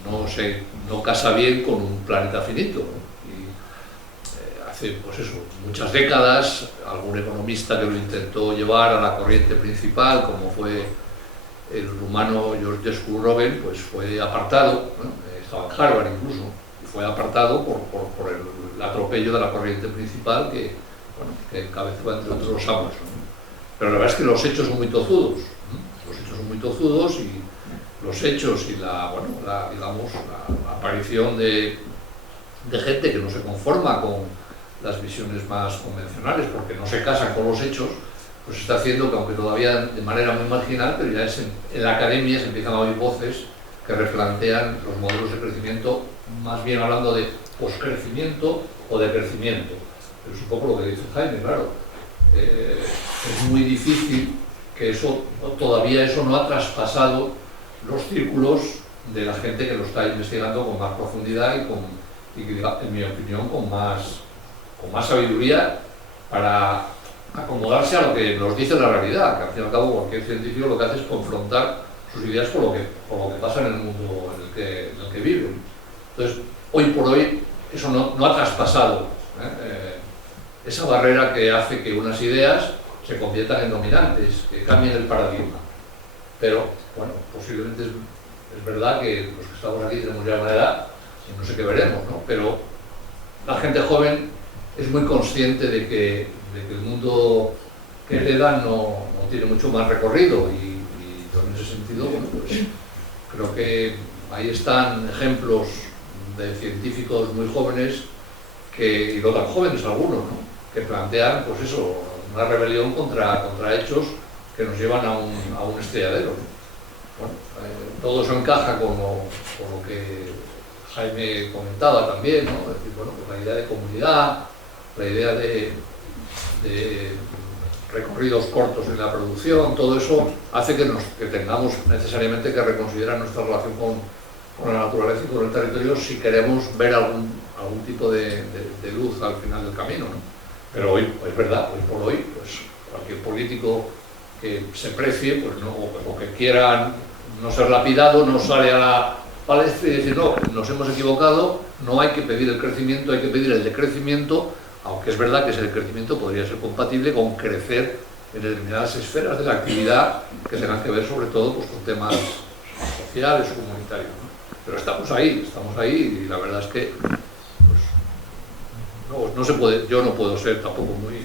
no casa bien con un planeta finito, ¿no? Y hace, pues eso, muchas décadas algún economista que lo intentó llevar a la corriente principal, como fue el rumano George Skurrogen, pues fue apartado, ¿no? Estaba en Harvard incluso, y fue apartado por el atropello de la corriente principal que, bueno, que encabezaba, entre otros, los amos, ¿no? Pero la verdad es que los hechos son muy tozudos, ¿no? Los hechos son muy tozudos, y los hechos y digamos, la aparición de gente que no se conforma con las visiones más convencionales, porque no se casan con los hechos, pues está haciendo que, aunque todavía de manera muy marginal, pero ya en la academia se empiezan a oír voces que replantean los modelos de crecimiento, más bien hablando de poscrecimiento o de crecimiento. Pero es un poco lo que dice Jaime, claro. Es muy difícil que todavía eso no ha traspasado los círculos de la gente que lo está investigando con más profundidad y en mi opinión, con más sabiduría, para acomodarse a lo que nos dice la realidad, que al fin y al cabo cualquier científico lo que hace es confrontar sus ideas con lo que pasa en el mundo en el que viven. Entonces, hoy por hoy, eso no ha traspasado esa barrera que hace que unas ideas se conviertan en dominantes, que cambien el paradigma. Pero, bueno, posiblemente es verdad que los que estamos aquí tenemos ya una edad, y no sé qué veremos, ¿no? Pero la gente joven es muy consciente de que el mundo que heredan no tiene mucho más recorrido, y yo en ese sentido, bueno, pues creo que ahí están ejemplos de científicos muy jóvenes y no tan jóvenes algunos, ¿no?, que plantean, pues eso, una rebelión contra hechos que nos llevan a un estrelladero. Bueno, todo eso encaja con lo que Jaime comentaba también, ¿no? Es decir, bueno, pues la idea de comunidad, la idea de recorridos cortos en la producción, todo eso hace que tengamos necesariamente que reconsiderar nuestra relación con la naturaleza y con el territorio si queremos ver algún tipo de luz al final del camino, ¿no? Pero hoy, es verdad, hoy por hoy, pues cualquier político que se precie, pues no, o que quiera no ser lapidado, no sale a la palestra y decir, no, nos hemos equivocado, no hay que pedir el crecimiento, hay que pedir el decrecimiento, aunque es verdad que ese crecimiento podría ser compatible con crecer en determinadas esferas de la actividad que tengan que ver sobre todo, pues, con temas sociales o comunitarios, ¿no? Pero estamos ahí, y la verdad es que pues, no se puede, yo no puedo ser tampoco muy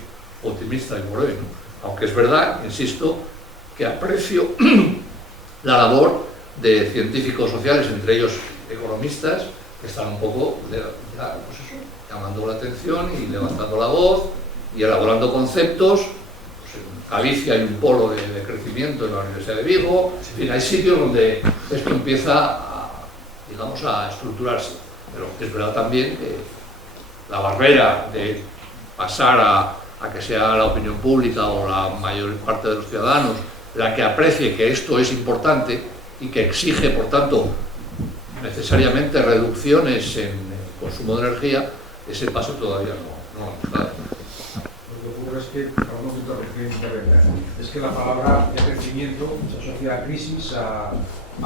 optimista hoy por hoy, ¿no? Aunque es verdad, insisto, que aprecio la labor de científicos sociales, entre ellos economistas, que están un poco pues eso, llamando la atención y levantando la voz y elaborando conceptos. Pues en Galicia hay un polo de crecimiento en la Universidad de Vigo, en fin, hay sitios donde esto empieza a estructurarse. Pero es verdad también que la barrera de pasar a que sea la opinión pública o la mayor parte de los ciudadanos la que aprecie que esto es importante y que exige, por tanto, necesariamente reducciones en el consumo de energía, ese paso todavía no hemos dado. Lo que ocurre es que, perdón que intervenga, es que la palabra de crecimiento se asocia a crisis, a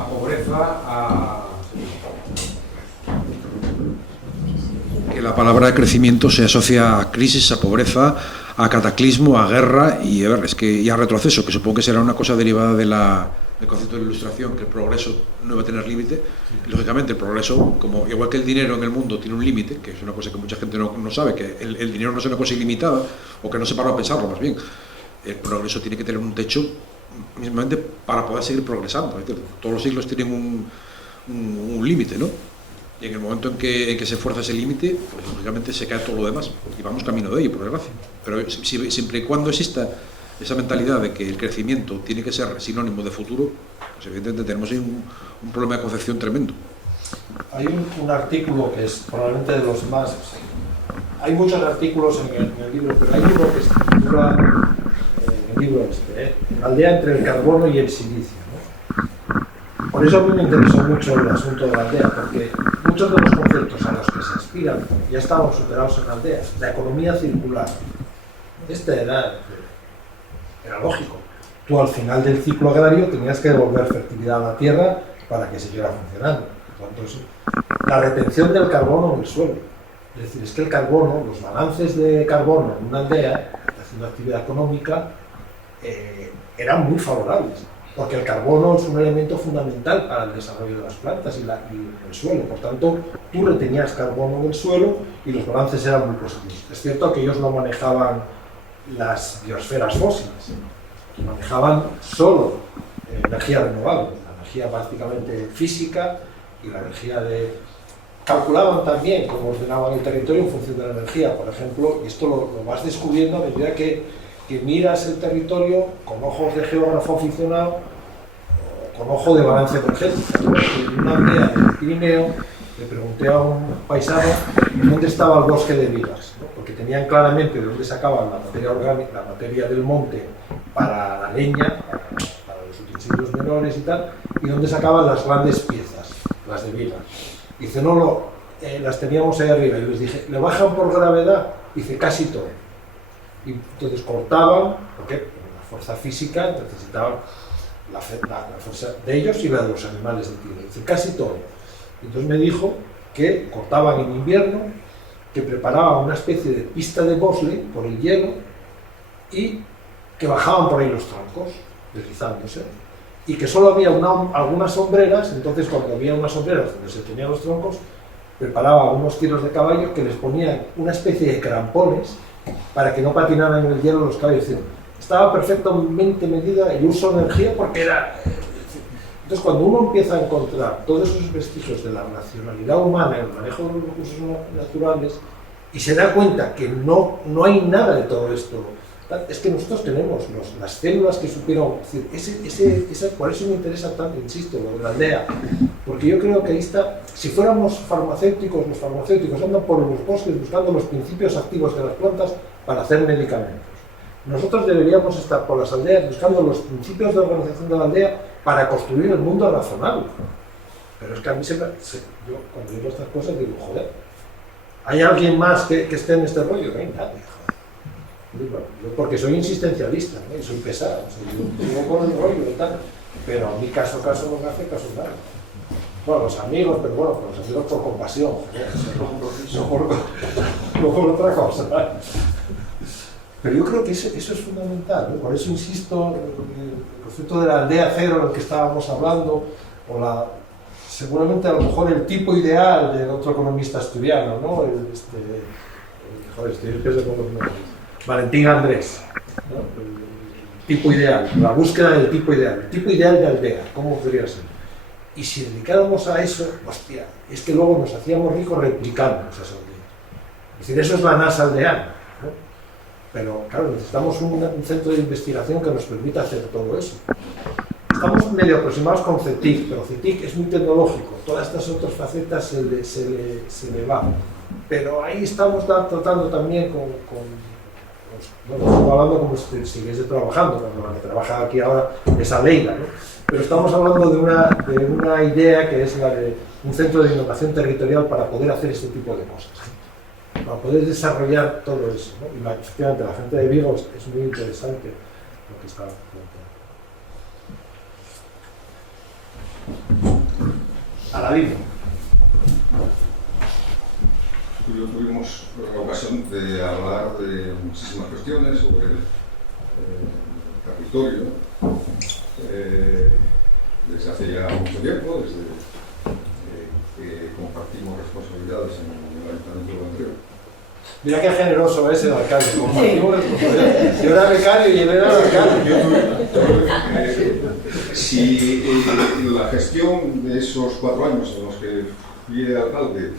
pobreza, Que la palabra crecimiento se asocia a crisis, a pobreza, a cataclismo, a guerra y a retroceso, que supongo que será una cosa derivada del concepto de la ilustración, que el progreso no va a tener límite. Y, lógicamente, el progreso, como igual que el dinero en el mundo tiene un límite, que es una cosa que mucha gente no sabe, que el dinero no es una cosa ilimitada, o que no se para a pensarlo, más bien. El progreso tiene que tener un techo mismamente para poder seguir progresando. Es decir, todos los siglos tienen un límite, ¿no? Y en el momento en que se fuerza ese límite, pues lógicamente se cae todo lo demás. Y vamos camino de ello, por desgracia. Pero siempre y cuando exista esa mentalidad de que el crecimiento tiene que ser sinónimo de futuro, pues evidentemente tenemos ahí un problema de concepción tremendo. Hay un artículo que es probablemente de los más... Hay muchos artículos en el libro, pero hay uno que se titula, en el libro La aldea entre el carbono y el silicio, ¿no? Por eso a mí me interesó mucho el asunto de la aldea, porque muchos de los conceptos a los que se aspiran ya estaban superados en la aldea. La economía circular, era lógico. Tú al final del ciclo agrario tenías que devolver fertilidad a la tierra para que siguiera funcionando. Entonces, la retención del carbono en el suelo. Es decir, es que el carbono, los balances de carbono en una aldea, haciendo actividad económica, eran muy favorables. Porque el carbono es un elemento fundamental para el desarrollo de las plantas y el suelo. Por tanto, tú retenías carbono en el suelo y los balances eran muy positivos. Es cierto que ellos no manejaban las biosferas fósiles, manejaban solo energía renovable, la energía básicamente física y la energía de... Calculaban también cómo ordenaban el territorio en función de la energía, por ejemplo, y esto lo vas descubriendo a medida que miras el territorio con ojos de geógrafo aficionado, con ojo de balance energética. En una aldea del Pirineo le pregunté a un paisano dónde estaba el bosque de vigas, ¿no? Porque tenían claramente de dónde sacaban la materia orgánica, la materia del monte para la leña, para los utensilios menores y tal, y dónde sacaban las grandes piezas, las de vigas. Dice, las teníamos ahí arriba, y les dije, ¿le bajan por gravedad? Dice, casi todo. Y entonces cortaban, porque la fuerza física necesitaban la fuerza de ellos y la de los animales del tiro, es decir, casi todo. Entonces me dijo que cortaban en invierno, que preparaban una especie de pista de bobsleigh por el hielo y que bajaban por ahí los troncos, deslizándose, y que solo había algunas sombreras. Entonces cuando había unas sombreras donde se tenían los troncos, preparaban unos tiros de caballo que les ponían una especie de crampones para que no patinaran en el hielo los caballos. Es decir, estaba perfectamente medida el uso de energía porque era... Entonces, cuando uno empieza a encontrar todos esos vestigios de la racionalidad humana en el manejo de los recursos naturales y se da cuenta que no hay nada de todo esto, es que nosotros tenemos las células que supieron... Es decir, por eso me interesa tanto, insisto, lo de la aldea, porque yo creo que ahí está... Si fuéramos farmacéuticos, los farmacéuticos andan por los bosques buscando los principios activos de las plantas para hacer medicamentos. Nosotros deberíamos estar por las aldeas buscando los principios de organización de la aldea para construir el mundo razonable. Pero es que a mí yo cuando digo estas cosas digo, joder, ¿hay alguien más que esté en este rollo? No hay nadie, joder. Yo porque soy insistencialista, ¿no? Y soy pesado, yo digo con el rollo y tal, pero a mí caso no me hace caso nada. Bueno, los amigos, pero bueno, los amigos por compasión, no por otra cosa. Pero yo creo que eso es fundamental, ¿no? Por eso insisto, el concepto de la aldea cero en el que estábamos hablando, o seguramente a lo mejor el tipo ideal del otro economista asturiano, ¿no? Valentín Andrés, ¿no? El tipo ideal, la búsqueda del tipo ideal, el tipo ideal de aldea, ¿cómo podría ser? Y si dedicáramos a eso, hostia, es que luego nos hacíamos ricos replicando esas aldeas. Es decir, eso es la NASA aldeana, ¿no? Pero claro, necesitamos un centro de investigación que nos permita hacer todo eso. Estamos medio aproximados con CETIC, pero CETIC es muy tecnológico, todas estas otras facetas se le van. Pero ahí estamos tratando también bueno, estamos hablando como si siguiese trabajando, cuando la que trabaja aquí ahora es Aleida, ¿no? Pero estamos hablando de una idea que es la de un centro de innovación territorial para poder hacer este tipo de cosas. para poder desarrollar todo eso, ¿no? Y efectivamente la gente de Vigo es muy interesante lo que está planteando. Aladino. Tuvimos la ocasión de hablar de muchísimas cuestiones sobre el territorio desde hace ya mucho tiempo, desde que compartimos responsabilidades en el Ayuntamiento de Andreu. Mira qué generoso es el alcalde. Compartimos responsabilidades. Yo era becario y él era alcalde. Si la gestión de esos 4 años en los que fui alcalde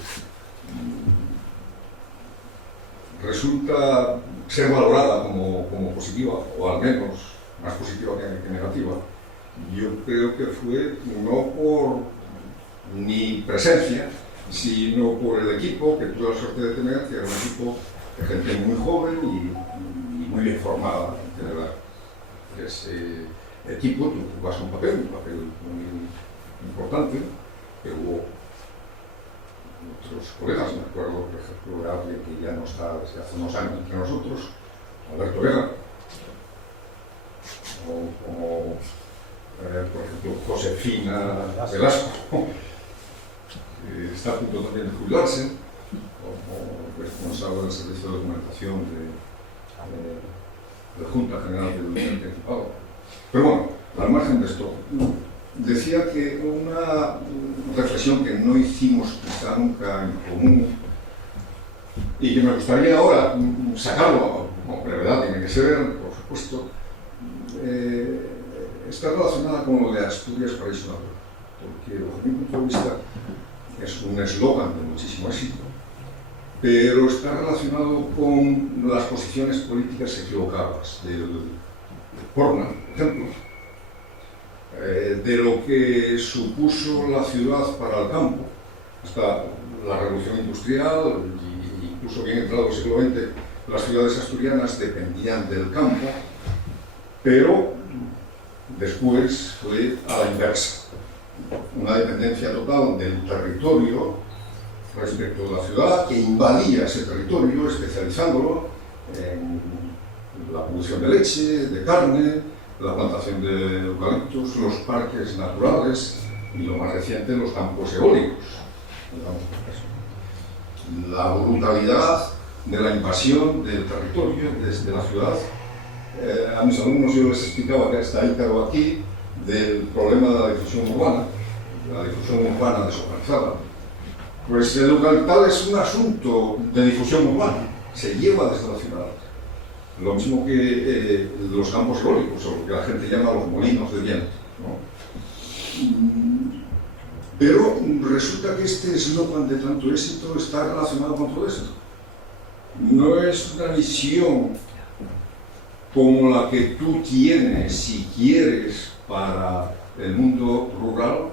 resulta ser valorada como positiva, o al menos más positiva que negativa, yo creo que fue no por mi presencia, sino por el equipo que tuve la suerte de tener, que era un equipo de gente muy joven y muy bien formada en general. Ese equipo tú jugas un papel muy importante, pero hubo otros colegas, me acuerdo por ejemplo de alguien que ya no está desde hace unos años entre nosotros, Alberto Vega, o como por ejemplo Josefina Velasco, que está a punto también de jubilarse, como responsable del servicio de documentación de la Junta General del Principado. Pero bueno, al margen de esto, decía que una reflexión que no hicimos quizá nunca en común y que me gustaría ahora sacarlo con brevedad, tiene que ser, por supuesto, está relacionada con lo de Asturias Paraíso Natural, porque bajo mi punto de vista es un eslogan de muchísimo éxito, pero está relacionado con las posiciones políticas equivocadas del Portland, por ejemplo, de lo que supuso la ciudad para el campo, hasta la revolución industrial, y incluso bien entrado el siglo XX, las ciudades asturianas dependían del campo, pero después fue a la inversa, una dependencia total del territorio respecto de la ciudad, que invadía ese territorio, especializándolo en la producción de leche, de carne, la plantación de eucaliptos, los parques naturales y lo más reciente, los campos eólicos. La brutalidad de la invasión del territorio desde la ciudad. A mis alumnos yo les explicaba que está Ícaro aquí del problema de la difusión urbana desorganizada. Pues el eucaliptal es un asunto de difusión urbana, se lleva desde la ciudad. Lo mismo que los campos eólicos, o lo que la gente llama los molinos de viento, ¿no? Pero resulta que este eslogan de tanto éxito está relacionado con todo esto. No es una visión como la que tú tienes, si quieres, para el mundo rural,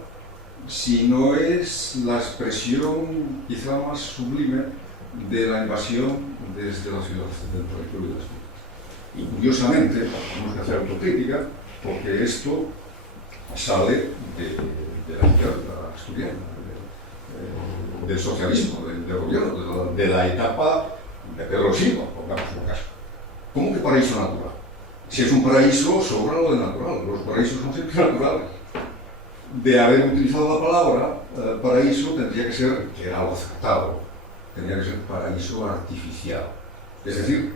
sino es la expresión quizá más sublime de la invasión desde la ciudad, del territorio de las ciudades. Y curiosamente, tenemos que hacer autocrítica, porque esto sale de la izquierda asturiana, del socialismo, del gobierno, de la etapa de Pedro Silva, pongamos por caso. ¿Cómo que paraíso natural? Si es un paraíso, sobra lo de natural. Los paraísos son siempre naturales. De haber utilizado la palabra paraíso, tendría que ser, que era algo acertado, tendría que ser paraíso artificial. Es decir,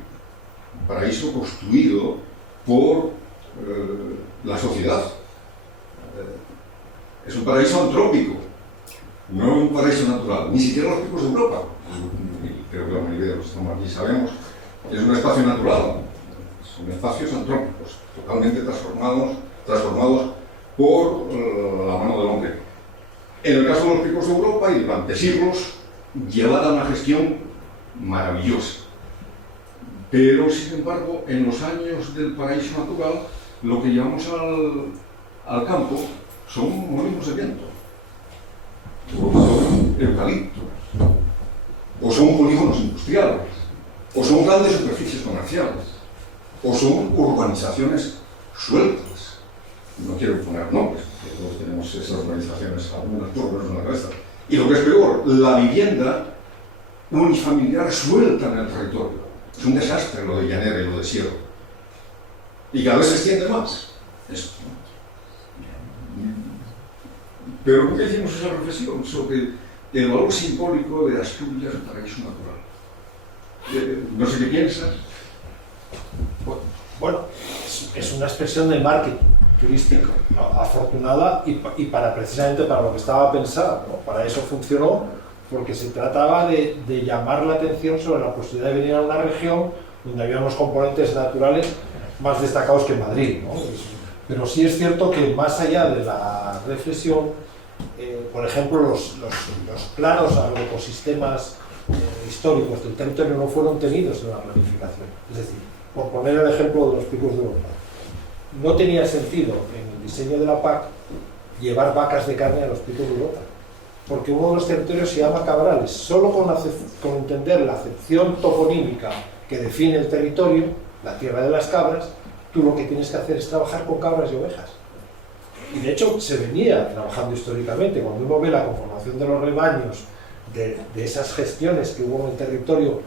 un paraíso construido por la sociedad. Es un paraíso antrópico, no un paraíso natural, ni siquiera los picos de Europa. Creo que la mayoría de los que estamos aquí sabemos que es un espacio natural, son espacios antrópicos, totalmente transformados por la mano del hombre. En el caso de los picos de Europa, y durante siglos, llevada a una gestión maravillosa. Pero, sin embargo, en los años del paraíso natural, lo que llevamos al campo son molinos de viento, o son eucaliptos, o son polígonos industriales, o son grandes superficies comerciales, o son urbanizaciones sueltas. No quiero poner nombres, porque todos tenemos esas urbanizaciones, algunas por lo menos en la cabeza. Y lo que es peor, la vivienda unifamiliar suelta en el territorio. Es un desastre lo de Llanera y lo de Sierra. Y cada vez se extiende más. Eso. Pero ¿por qué hicimos esa reflexión sobre el valor simbólico de Asturias, el paraíso natural? No sé qué piensas. Bueno, es una expresión de marketing turístico, ¿no? Afortunada y precisamente para lo que estaba pensado, ¿no? Para eso funcionó, porque se trataba de llamar la atención sobre la posibilidad de venir a una región donde había unos componentes naturales más destacados que en Madrid, ¿no? Pero sí es cierto que más allá de la reflexión, por ejemplo, los planos agroecosistemas históricos del territorio no fueron tenidos en la planificación. Es decir, por poner el ejemplo de los picos de Europa, no tenía sentido en el diseño de la PAC llevar vacas de carne a los picos de Europa, porque uno de los territorios se llama Cabrales. Solo con entender la acepción toponímica que define el territorio, la tierra de las cabras, tú lo que tienes que hacer es trabajar con cabras y ovejas. Y de hecho se venía trabajando históricamente. Cuando uno ve la conformación de los rebaños, de esas gestiones que hubo en el territorio,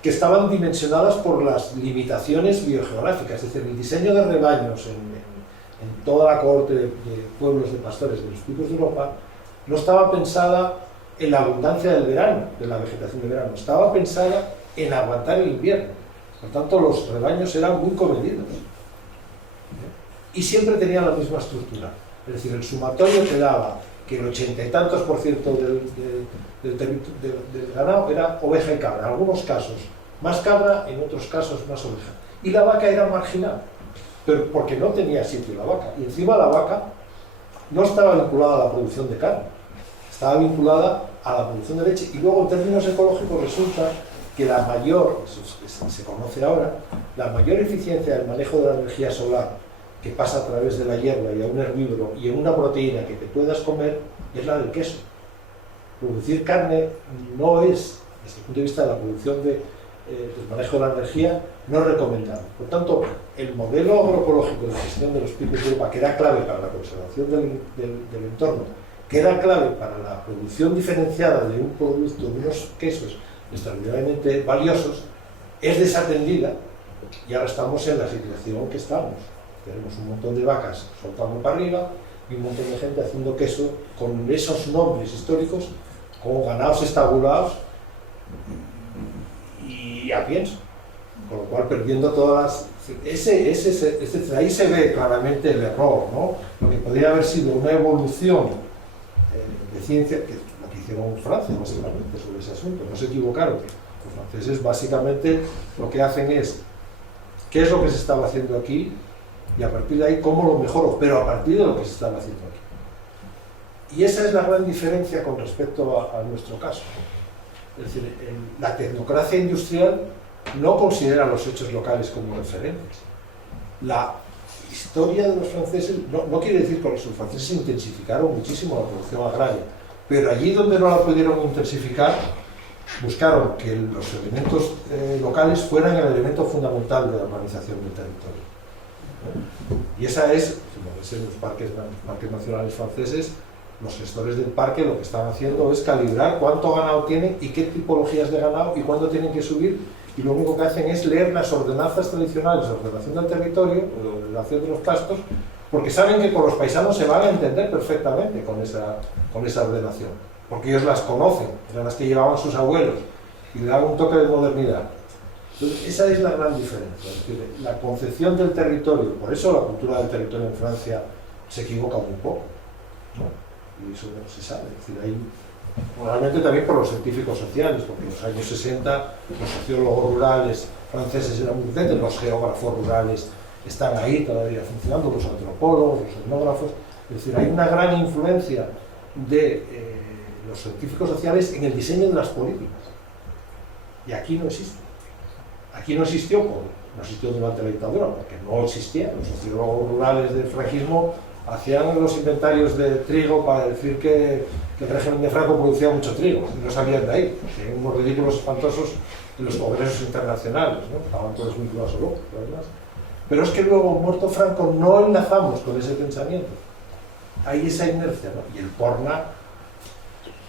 que estaban dimensionadas por las limitaciones biogeográficas, es decir, el diseño de rebaños en toda la cohorte de pueblos de pastores de los picos de Europa no estaba pensada en la abundancia del verano, de la vegetación de verano, estaba pensada en aguantar el invierno. Por tanto, los rebaños eran muy comedidos y siempre tenían la misma estructura. Es decir, el sumatorio te daba que el 80 y tantos % del ganado era oveja y cabra, en algunos casos más cabra, en otros casos más oveja. Y la vaca era marginal, pero porque no tenía sitio la vaca. Y encima la vaca no estaba vinculada a la producción de carne, estaba vinculada a la producción de leche. Y luego, en términos ecológicos, resulta que la mayor, eso se conoce ahora, la mayor eficiencia del manejo de la energía solar que pasa a través de la hierba y a un herbívoro y en una proteína que te puedas comer es la del queso. Producir carne no es, desde el punto de vista de la producción del manejo de la energía, no es recomendable. Por tanto, el modelo agroecológico de gestión de los picos de Europa, que era clave para la conservación del entorno, que era clave para la producción diferenciada de un producto, de unos quesos extraordinariamente valiosos, es desatendida y ahora estamos en la situación que estamos. Tenemos un montón de vacas soltando para arriba y un montón de gente haciendo queso con esos nombres históricos, como ganados estabulados y a pienso, con lo cual perdiendo todas las... ahí se ve claramente el error, ¿no? Lo que podría haber sido una evolución de ciencia, que lo que hicieron Francia básicamente sobre ese asunto, no se equivocaron. Los franceses básicamente lo que hacen es, ¿qué es lo que se estaba haciendo aquí? Y a partir de ahí, ¿cómo lo mejoro? Pero a partir de lo que se estaba haciendo aquí. Y esa es la gran diferencia con respecto a nuestro caso. Es decir, la tecnocracia industrial no considera los hechos locales como referentes. La historia de los franceses, no quiere decir que los franceses intensificaron muchísimo la producción agraria, pero allí donde no la pudieron intensificar, buscaron que los elementos locales fueran el elemento fundamental de la organización del territorio. Y esa es, como ves en los parques nacionales franceses, los gestores del parque lo que están haciendo es calibrar cuánto ganado tienen y qué tipologías de ganado y cuándo tienen que subir, y lo único que hacen es leer las ordenanzas tradicionales de ordenación del territorio o de ordenación de los pastos, porque saben que con los paisanos se van a entender perfectamente con esa ordenación, porque ellos las conocen, eran las que llevaban sus abuelos y le dan un toque de modernidad. Entonces, esa es la gran diferencia, es decir, la concepción del territorio. Por eso la cultura del territorio en Francia se equivoca muy poco, ¿no? Y eso no se sabe. Es decir, hay, probablemente también por los científicos sociales, porque en los años 60 los sociólogos rurales franceses eran muy potentes, los geógrafos rurales están ahí todavía funcionando, los antropólogos, los etnógrafos. Es decir, hay una gran influencia de los científicos sociales en el diseño de las políticas. Y aquí no existe. Aquí no existió durante la dictadura, porque no existía. Los sociólogos rurales del franquismo hacían los inventarios de trigo para decir que el régimen de Franco producía mucho trigo, y no salían de ahí. Tenían unos ridículos espantosos en los congresos internacionales, ¿no? Estaban todos vinculados a Europa, además. Pero es que luego, muerto Franco, no enlazamos con ese pensamiento. Hay esa inercia, ¿no? Y el Porna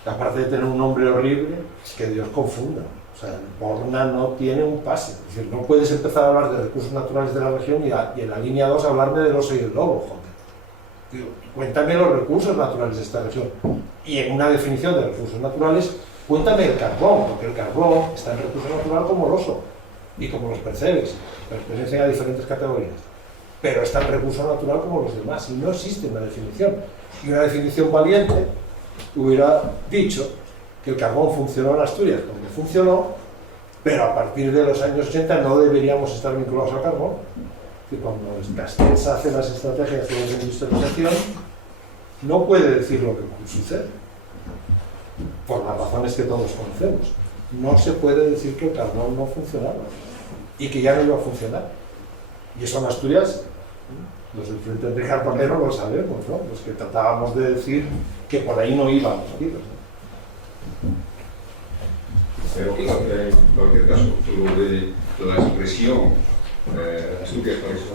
aparte de tener un nombre horrible, que Dios confunda. O sea, el Porna no tiene un pase. Es decir, no puedes empezar a hablar de recursos naturales de la región y en la línea 2 hablarme del oso y el lobo, joder. Digo, cuéntame los recursos naturales de esta región. Y en una definición de recursos naturales, cuéntame el carbón, porque el carbón está en recurso natural como el oso y como los percebes. Pertenecen a diferentes categorías. Pero está en recurso natural como los demás. Y no existe una definición. Y una definición valiente hubiera dicho que el carbón funcionó en Asturias como funcionó, pero a partir de los años 80 no deberíamos estar vinculados al carbón. Y cuando Castells hace las estrategias de desindustrialización, no puede decir lo que sucede, por las razones que todos conocemos. No se puede decir que el carbón no funcionaba y que ya no iba a funcionar. Y eso en Asturias, los del Frente de Carbonero lo sabemos, ¿no? Los que tratábamos de decir que por ahí no iban los tiros, ¿no? Pero en cualquier caso, lo de la expresión Asturias Paraíso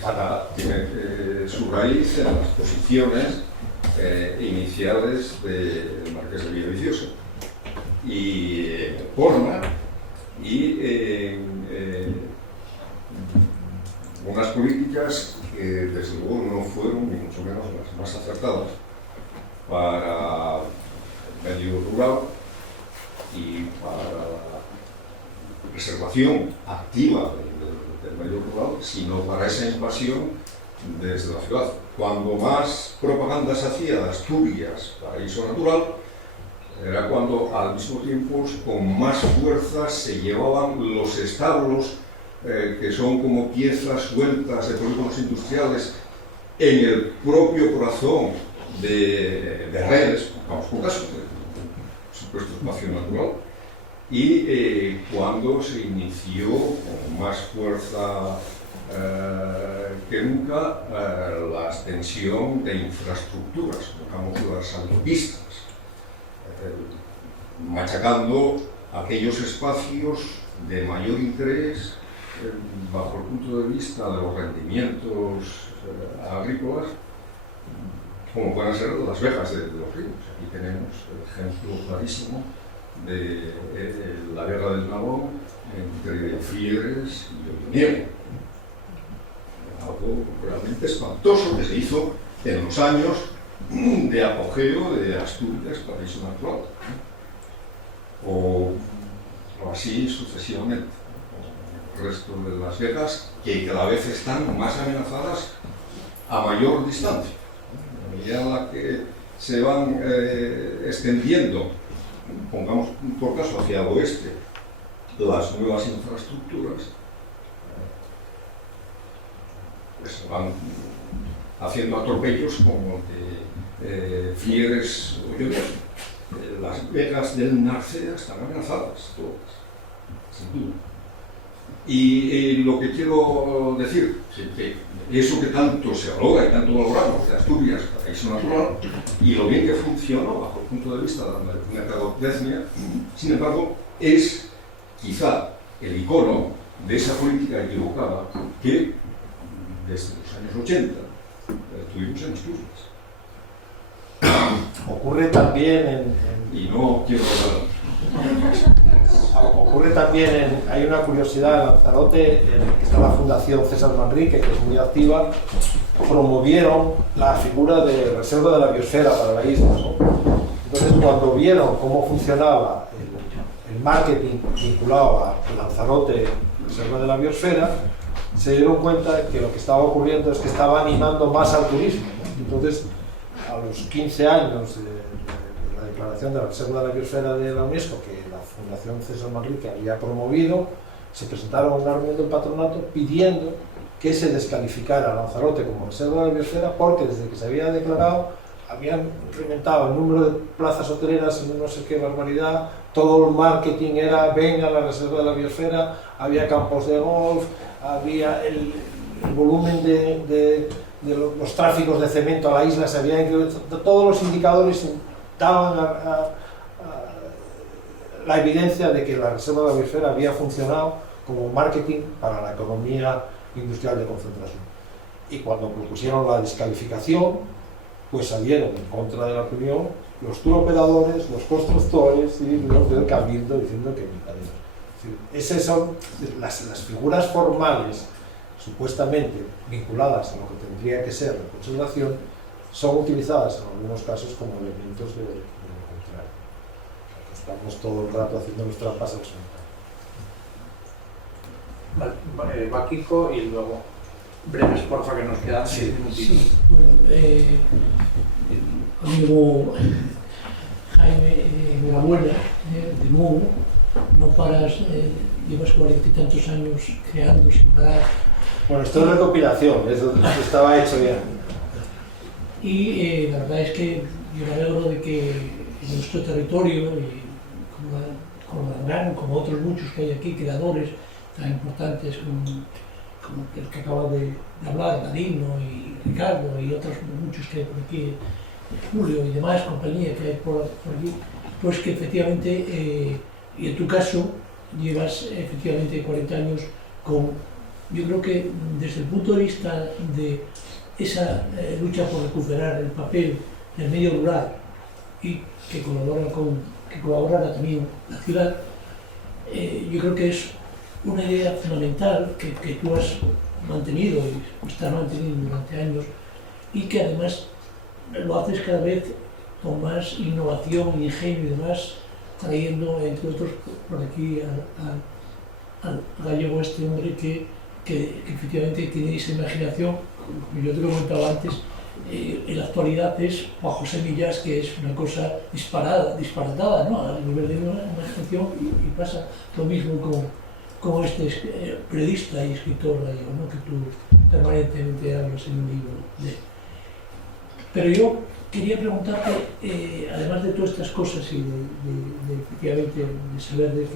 Natural tiene su raíz en las posiciones iniciales del Marqués de Villaviciosa y Porma y unas políticas que desde luego no fueron ni mucho menos las más acertadas para el medio rural y para la preservación activa del medio rural, sino para esa invasión desde la ciudad. Cuando más propaganda se hacía de Asturias, paraíso natural, era cuando al mismo tiempo con más fuerza se llevaban los establos que son como piezas sueltas de polígonos industriales en el propio corazón de redes, vamos por caso, supuesto espacio natural, y cuando se inició con más fuerza que nunca la extensión de infraestructuras, digamos las autopistas, machacando aquellos espacios de mayor interés bajo el punto de vista de los rendimientos agrícolas, como pueden ser las vejas de los ríos. Aquí tenemos el ejemplo clarísimo de la guerra del Nabón entre Fieres y Olloniego. Algo realmente espantoso que se hizo en los años de apogeo de Asturias, paraíso natural. O así sucesivamente. El resto de las vegas que cada vez están más amenazadas a mayor distancia. A medida en la que se van extendiendo, pongamos por caso hacia el oeste, las nuevas infraestructuras, pues se van haciendo atropellos como de Fieres o Olloniego. Las vegas del Narcea están amenazadas, todas, sin duda. Y lo que quiero decir, que eso que tanto se valora y tanto valoramos de Asturias, paraíso natural, y lo bien que funcionó bajo el punto de vista de la mercadotecnia, sin embargo, es quizá el icono de esa política equivocada que desde los años 80 tuvimos en Asturias. Ocurre también y no quiero ocurre también hay una curiosidad en Lanzarote, en el que está la Fundación César Manrique, que es muy activa, promovieron la figura de reserva de la biosfera para la isla, ¿no? Entonces, cuando vieron cómo funcionaba el marketing vinculado a Lanzarote, reserva de la biosfera, se dieron cuenta que lo que estaba ocurriendo es que estaba animando más al turismo, ¿no? Entonces, a los 15 años de la declaración de la Reserva de la Biosfera de la UNESCO, que la Fundación César Manrique había promovido, se presentaron a una reunión del patronato pidiendo que se descalificara Lanzarote como Reserva de la Biosfera, porque desde que se había declarado habían incrementado el número de plazas hoteleras en no sé qué barbaridad, todo el marketing era venga a la Reserva de la Biosfera, había campos de golf, había el volumen de los tráficos de cemento a la isla, se habían incrementado, todos los indicadores daban la evidencia de que la Reserva de la Biosfera había funcionado como marketing para la economía industrial de concentración. Y cuando propusieron la descalificación, pues salieron en contra de la opinión los turoperadores, los constructores y los del cabildo diciendo que esas son las figuras formales supuestamente vinculadas a lo que tendría que ser la conservación, son utilizadas en algunos casos como elementos de lo contrario. Estamos todo el rato haciendo nuestras trampas al solitario. Vale, va Kiko y luego breves, porfa, que nos quedan 6 minutitos. Sí, bueno, amigo Jaime, enhorabuena, de nuevo, no paras, llevas 40 y tantos años creando sin parar. Bueno, esto es recopilación, eso estaba hecho ya. Y la verdad es que yo me alegro de que en nuestro territorio, y como Landán, como otros muchos que hay aquí, creadores tan importantes como el que acaba de hablar, Darino y Ricardo y otros muchos que hay por aquí, Julio y demás, compañía que hay por aquí, pues que efectivamente, y en tu caso, llevas efectivamente 40 años con, yo creo que desde el punto de vista de esa lucha por recuperar el papel del medio rural y que colaborara también la ciudad, yo creo que es una idea fundamental que tú has mantenido y estás manteniendo durante años y que además lo haces cada vez con más innovación, ingenio y demás, trayendo entre otros por aquí al gallego este hombre que efectivamente tiene esa imaginación, como yo te lo he comentado antes. En la actualidad es Juan José Millás, que es una cosa disparatada, ¿no? A nivel de imaginación, y pasa lo mismo con este periodista y escritor gallego, ¿no? Que tú permanentemente hablas en un libro de él. Pero yo quería preguntarte, además de todas estas cosas y de efectivamente de saber de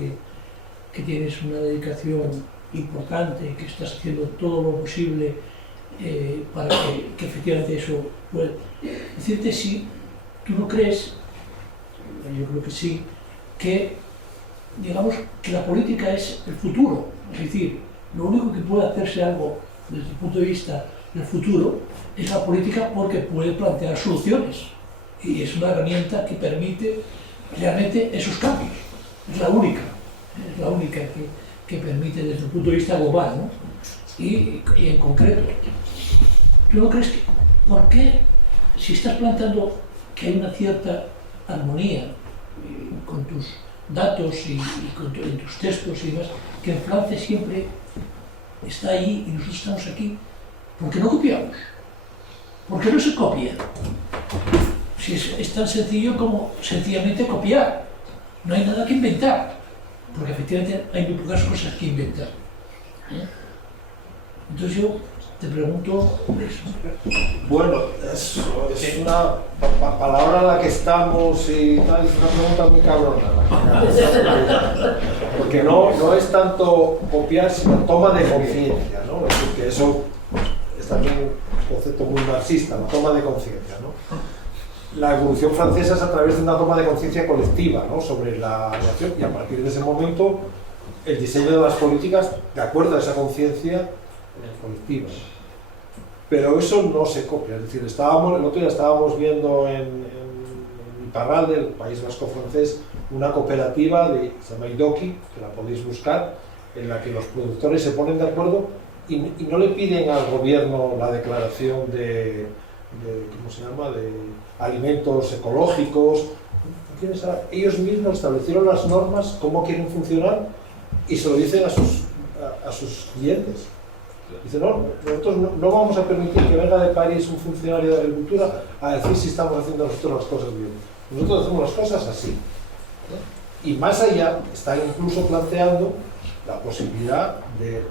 que tienes una dedicación importante, que estás haciendo todo lo posible para que efectivamente eso pueda decirte si tú no crees, yo creo que sí, que digamos que la política es el futuro, es decir, lo único que puede hacerse algo desde el punto de vista del futuro es la política, porque puede plantear soluciones y es una herramienta que permite realmente esos cambios, es la única que permite desde el punto de vista global, ¿no? Y en concreto, ¿tú no crees que, por qué, si estás planteando que hay una cierta armonía con tus datos y en tus textos y demás, que en Francia siempre está ahí y nosotros estamos aquí, ¿por qué no copiamos? ¿Por qué no se copia? Si es tan sencillo como sencillamente copiar, no hay nada que inventar, porque efectivamente hay muy pocas cosas que inventar. Entonces yo te pregunto eso. Bueno, es una palabra en la que estamos y tal, es una pregunta muy cabrona. Porque no es tanto copiar, sino toma de conciencia, ¿no? Es decir, que eso es también un concepto muy marxista, la toma de conciencia, ¿no? La evolución francesa es a través de una toma de conciencia colectiva, ¿no? Sobre la relación, y a partir de ese momento el diseño de las políticas de acuerdo a esa conciencia colectiva. Pero eso no se copia, es decir, el otro día estábamos viendo en Iparralde, el País Vasco francés, una cooperativa se llama Idoki, que la podéis buscar, en la que los productores se ponen de acuerdo y no le piden al gobierno la declaración ¿cómo se llama?, de alimentos ecológicos. Ellos mismos establecieron las normas, cómo quieren funcionar, y se lo dicen a sus clientes. Dicen, no, nosotros no vamos a permitir que venga de París un funcionario de agricultura a decir si estamos haciendo nosotros las cosas bien. Nosotros hacemos las cosas así, ¿no? Y más allá, están incluso planteando la posibilidad de,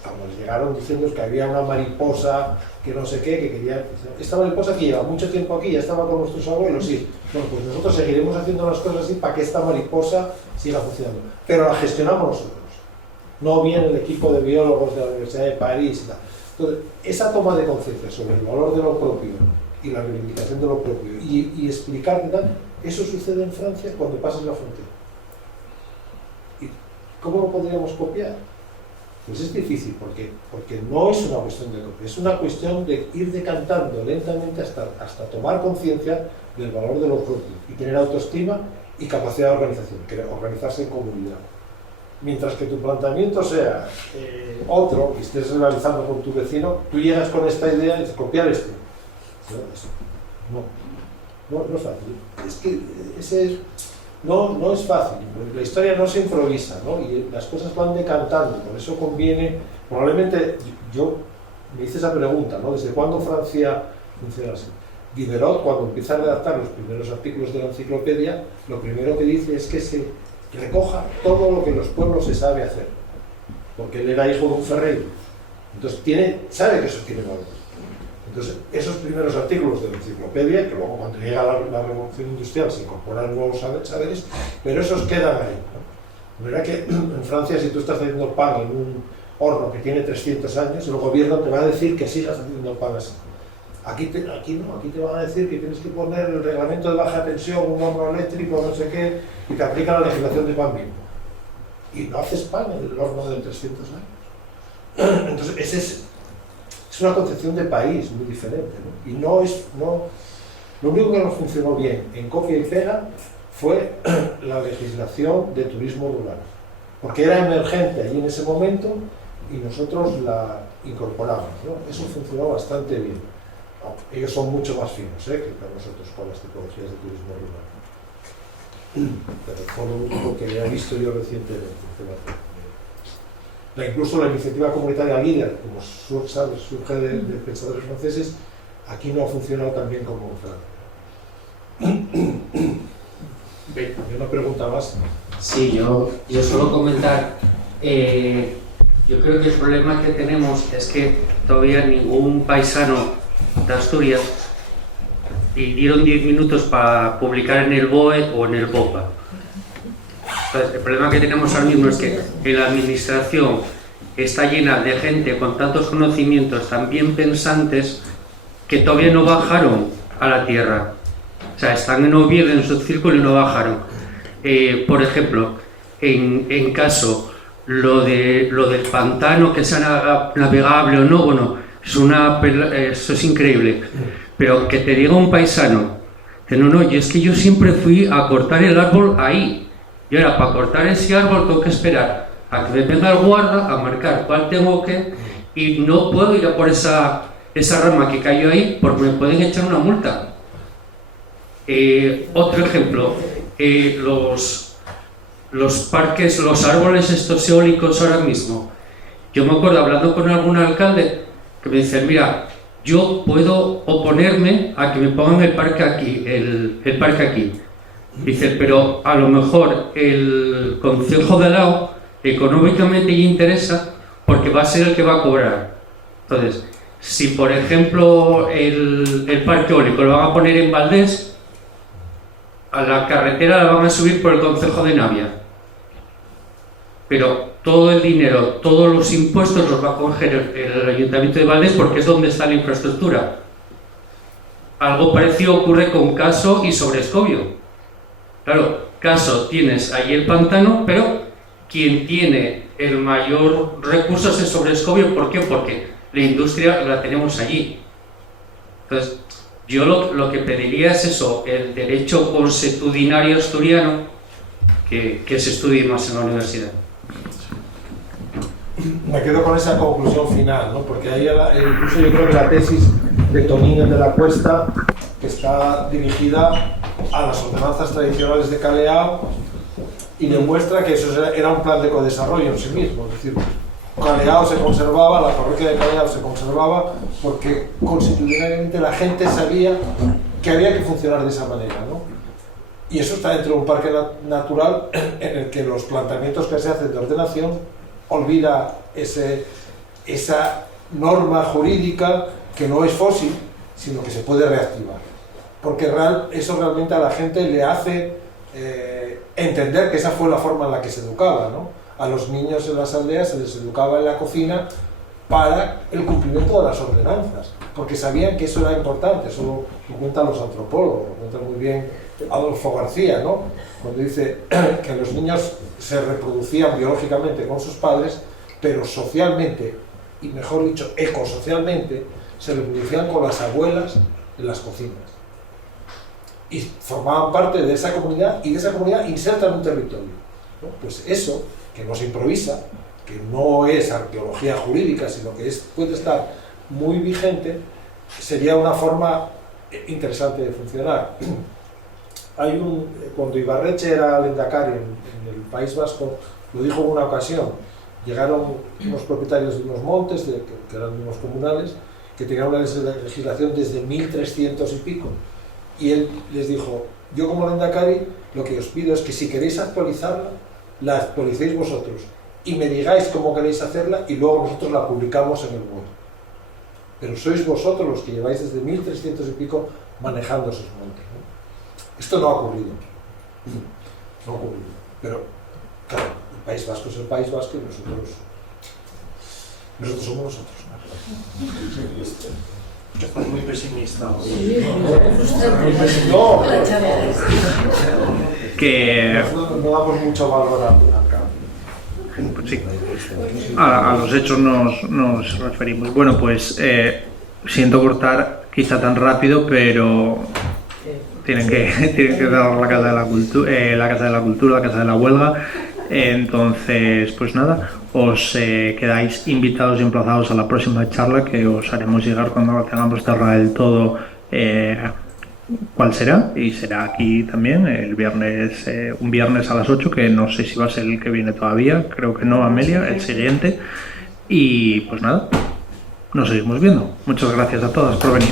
cuando les llegaron diciendo que había una mariposa que no sé qué, que quería, esta mariposa que lleva mucho tiempo aquí, ya estaba con nuestros abuelos, sí. Bueno, pues nosotros seguiremos haciendo las cosas así para que esta mariposa siga funcionando, pero la gestionamos nosotros. No viene el equipo de biólogos de la Universidad de París y tal. Entonces, esa toma de conciencia sobre el valor de lo propio y la reivindicación de lo propio y explicar que tal, eso sucede en Francia cuando pasas la frontera. ¿Y cómo lo podríamos copiar? Pues es difícil, porque no es una cuestión de copia, es una cuestión de ir decantando lentamente hasta tomar conciencia del valor de lo propio y tener autoestima y capacidad de organización, organizarse en comunidad. Mientras que tu planteamiento sea otro, que estés realizando con tu vecino, tú llegas con esta idea y dices, copiar esto. No es fácil. Es que no es fácil. La historia no se improvisa, ¿no? Y las cosas van decantando. Por eso conviene, probablemente, me hice esa pregunta, ¿no? ¿Desde cuándo Francia funciona así? Diderot, cuando empieza a redactar los primeros artículos de la enciclopedia, lo primero que dice es que se recoja todo lo que en los pueblos se sabe hacer. Porque él era hijo de un ferreiro. Entonces sabe que eso tiene valor. Entonces, esos primeros artículos de la enciclopedia, que luego cuando llega la revolución industrial se incorporan nuevos saberes, pero esos quedan ahí, ¿no? De verdad que en Francia, si tú estás haciendo pan en un horno que tiene 300 años, el gobierno te va a decir que sigas haciendo pan así. Aquí no, aquí te van a decir que tienes que poner el reglamento de baja tensión, un horno eléctrico, no sé qué, y te aplican la legislación de pan bimbo. Y no haces pan en el horno de 300 años. Entonces, es una concepción de país muy diferente, ¿no? Y lo único que no funcionó bien en copia y pega fue la legislación de turismo rural, porque era emergente ahí en ese momento y nosotros la incorporamos, ¿no? Eso funcionó bastante bien. Ellos son mucho más finos que nosotros con las tipologías de turismo rural. Pero fue lo único que he visto yo recientemente. Incluso la iniciativa comunitaria líder, como surge de pensadores franceses, aquí no ha funcionado tan bien como en Francia. ¿Una pregunta más? Sí, yo suelo comentar, yo creo que el problema que tenemos es que todavía ningún paisano de Asturias y dieron 10 minutos para publicar en el BOE o en el BOPA. Entonces, el problema que tenemos ahora mismo es que en la administración está llena de gente con tantos conocimientos tan bien pensantes que todavía no bajaron a la tierra. O sea, están en Oviedo en su círculo y no bajaron. Por ejemplo, en caso lo del pantano, que sea navegable o no, bueno, eso es increíble. Pero que te diga un paisano que no, es que yo siempre fui a cortar el árbol ahí. Y ahora, para cortar ese árbol tengo que esperar a que me venga el guarda a marcar cuál tengo que, y no puedo ir a por esa rama que cayó ahí porque me pueden echar una multa. Otro ejemplo, los parques, los árboles estos eólicos ahora mismo. Yo me acuerdo hablando con algún alcalde que me dice, mira, yo puedo oponerme a que me pongan el parque aquí, el parque aquí. Dice, pero a lo mejor el concejo de al lado económicamente le interesa porque va a ser el que va a cobrar. Entonces, si por ejemplo el parque eólico lo van a poner en Valdés, a la carretera la van a subir por el concejo de Navia. Pero todo el dinero, todos los impuestos los va a coger el Ayuntamiento de Valdés porque es donde está la infraestructura. Algo parecido ocurre con Caso y Sobrescobio. Claro, Caso tienes ahí el pantano, pero quien tiene el mayor recurso es el Sobrescobio. ¿Por qué? Porque la industria la tenemos allí. Entonces, yo lo que pediría es eso, el derecho consuetudinario asturiano, que se estudie más en la universidad. Me quedo con esa conclusión final, ¿no? Porque ahí incluso yo creo que la tesis de Tomín de la Cuesta, que está dirigida a las ordenanzas tradicionales de Caleao y demuestra que eso era un plan de codesarrollo en sí mismo. Es decir, Caleao se conservaba, la parroquia de Caleao se conservaba porque constitucionalmente la gente sabía que había que funcionar de esa manera, ¿no? Y eso está dentro de un parque natural en el que los planteamientos que se hacen de ordenación olvida esa norma jurídica que no es fósil, sino que se puede reactivar. Porque eso realmente a la gente le hace entender que esa fue la forma en la que se educaba, ¿no? A los niños en las aldeas se les educaba en la cocina para el cumplimiento de las ordenanzas, porque sabían que eso era importante. Eso lo cuentan los antropólogos, lo cuenta muy bien Adolfo García, ¿no? Cuando dice que los niños se reproducían biológicamente con sus padres pero socialmente, y mejor dicho, ecosocialmente, se reproducían con las abuelas en las cocinas. Y formaban parte de esa comunidad, y de esa comunidad insertan un territorio, ¿no? Pues eso, que no se improvisa, que no es arqueología jurídica, sino que puede estar muy vigente, sería una forma interesante de funcionar. Cuando Ibarretxe era lehendakari en el País Vasco, lo dijo en una ocasión, llegaron unos propietarios de unos montes, que eran unos comunales, que tenían una legislación desde 1300 y pico, y él les dijo, yo como lehendakari lo que os pido es que si queréis actualizarla, la actualicéis vosotros, y me digáis cómo queréis hacerla, y luego nosotros la publicamos en el web. Pero sois vosotros los que lleváis desde 1300 y pico manejando esos montes, ¿no? Esto no ha ocurrido. No ha ocurrido. Pero, claro, el País Vasco es el País Vasco y nosotros somos nosotros. Estás muy pesimista. No, Que no damos mucho valor al cambio. pues sí, a los hechos nos referimos. Bueno, pues siento cortar quizá tan rápido, pero tienen que dar la Casa de la Cultura, la Casa de la Huelga. Entonces, pues nada, os quedáis invitados y emplazados a la próxima charla que os haremos llegar cuando la tengamos cerrada del todo, cuál será, y será aquí también el viernes, un viernes a las 8, que no sé si va a ser el que viene todavía, creo que no, Amelia, el siguiente. Y pues nada, nos seguimos viendo. Muchas gracias a todas por venir.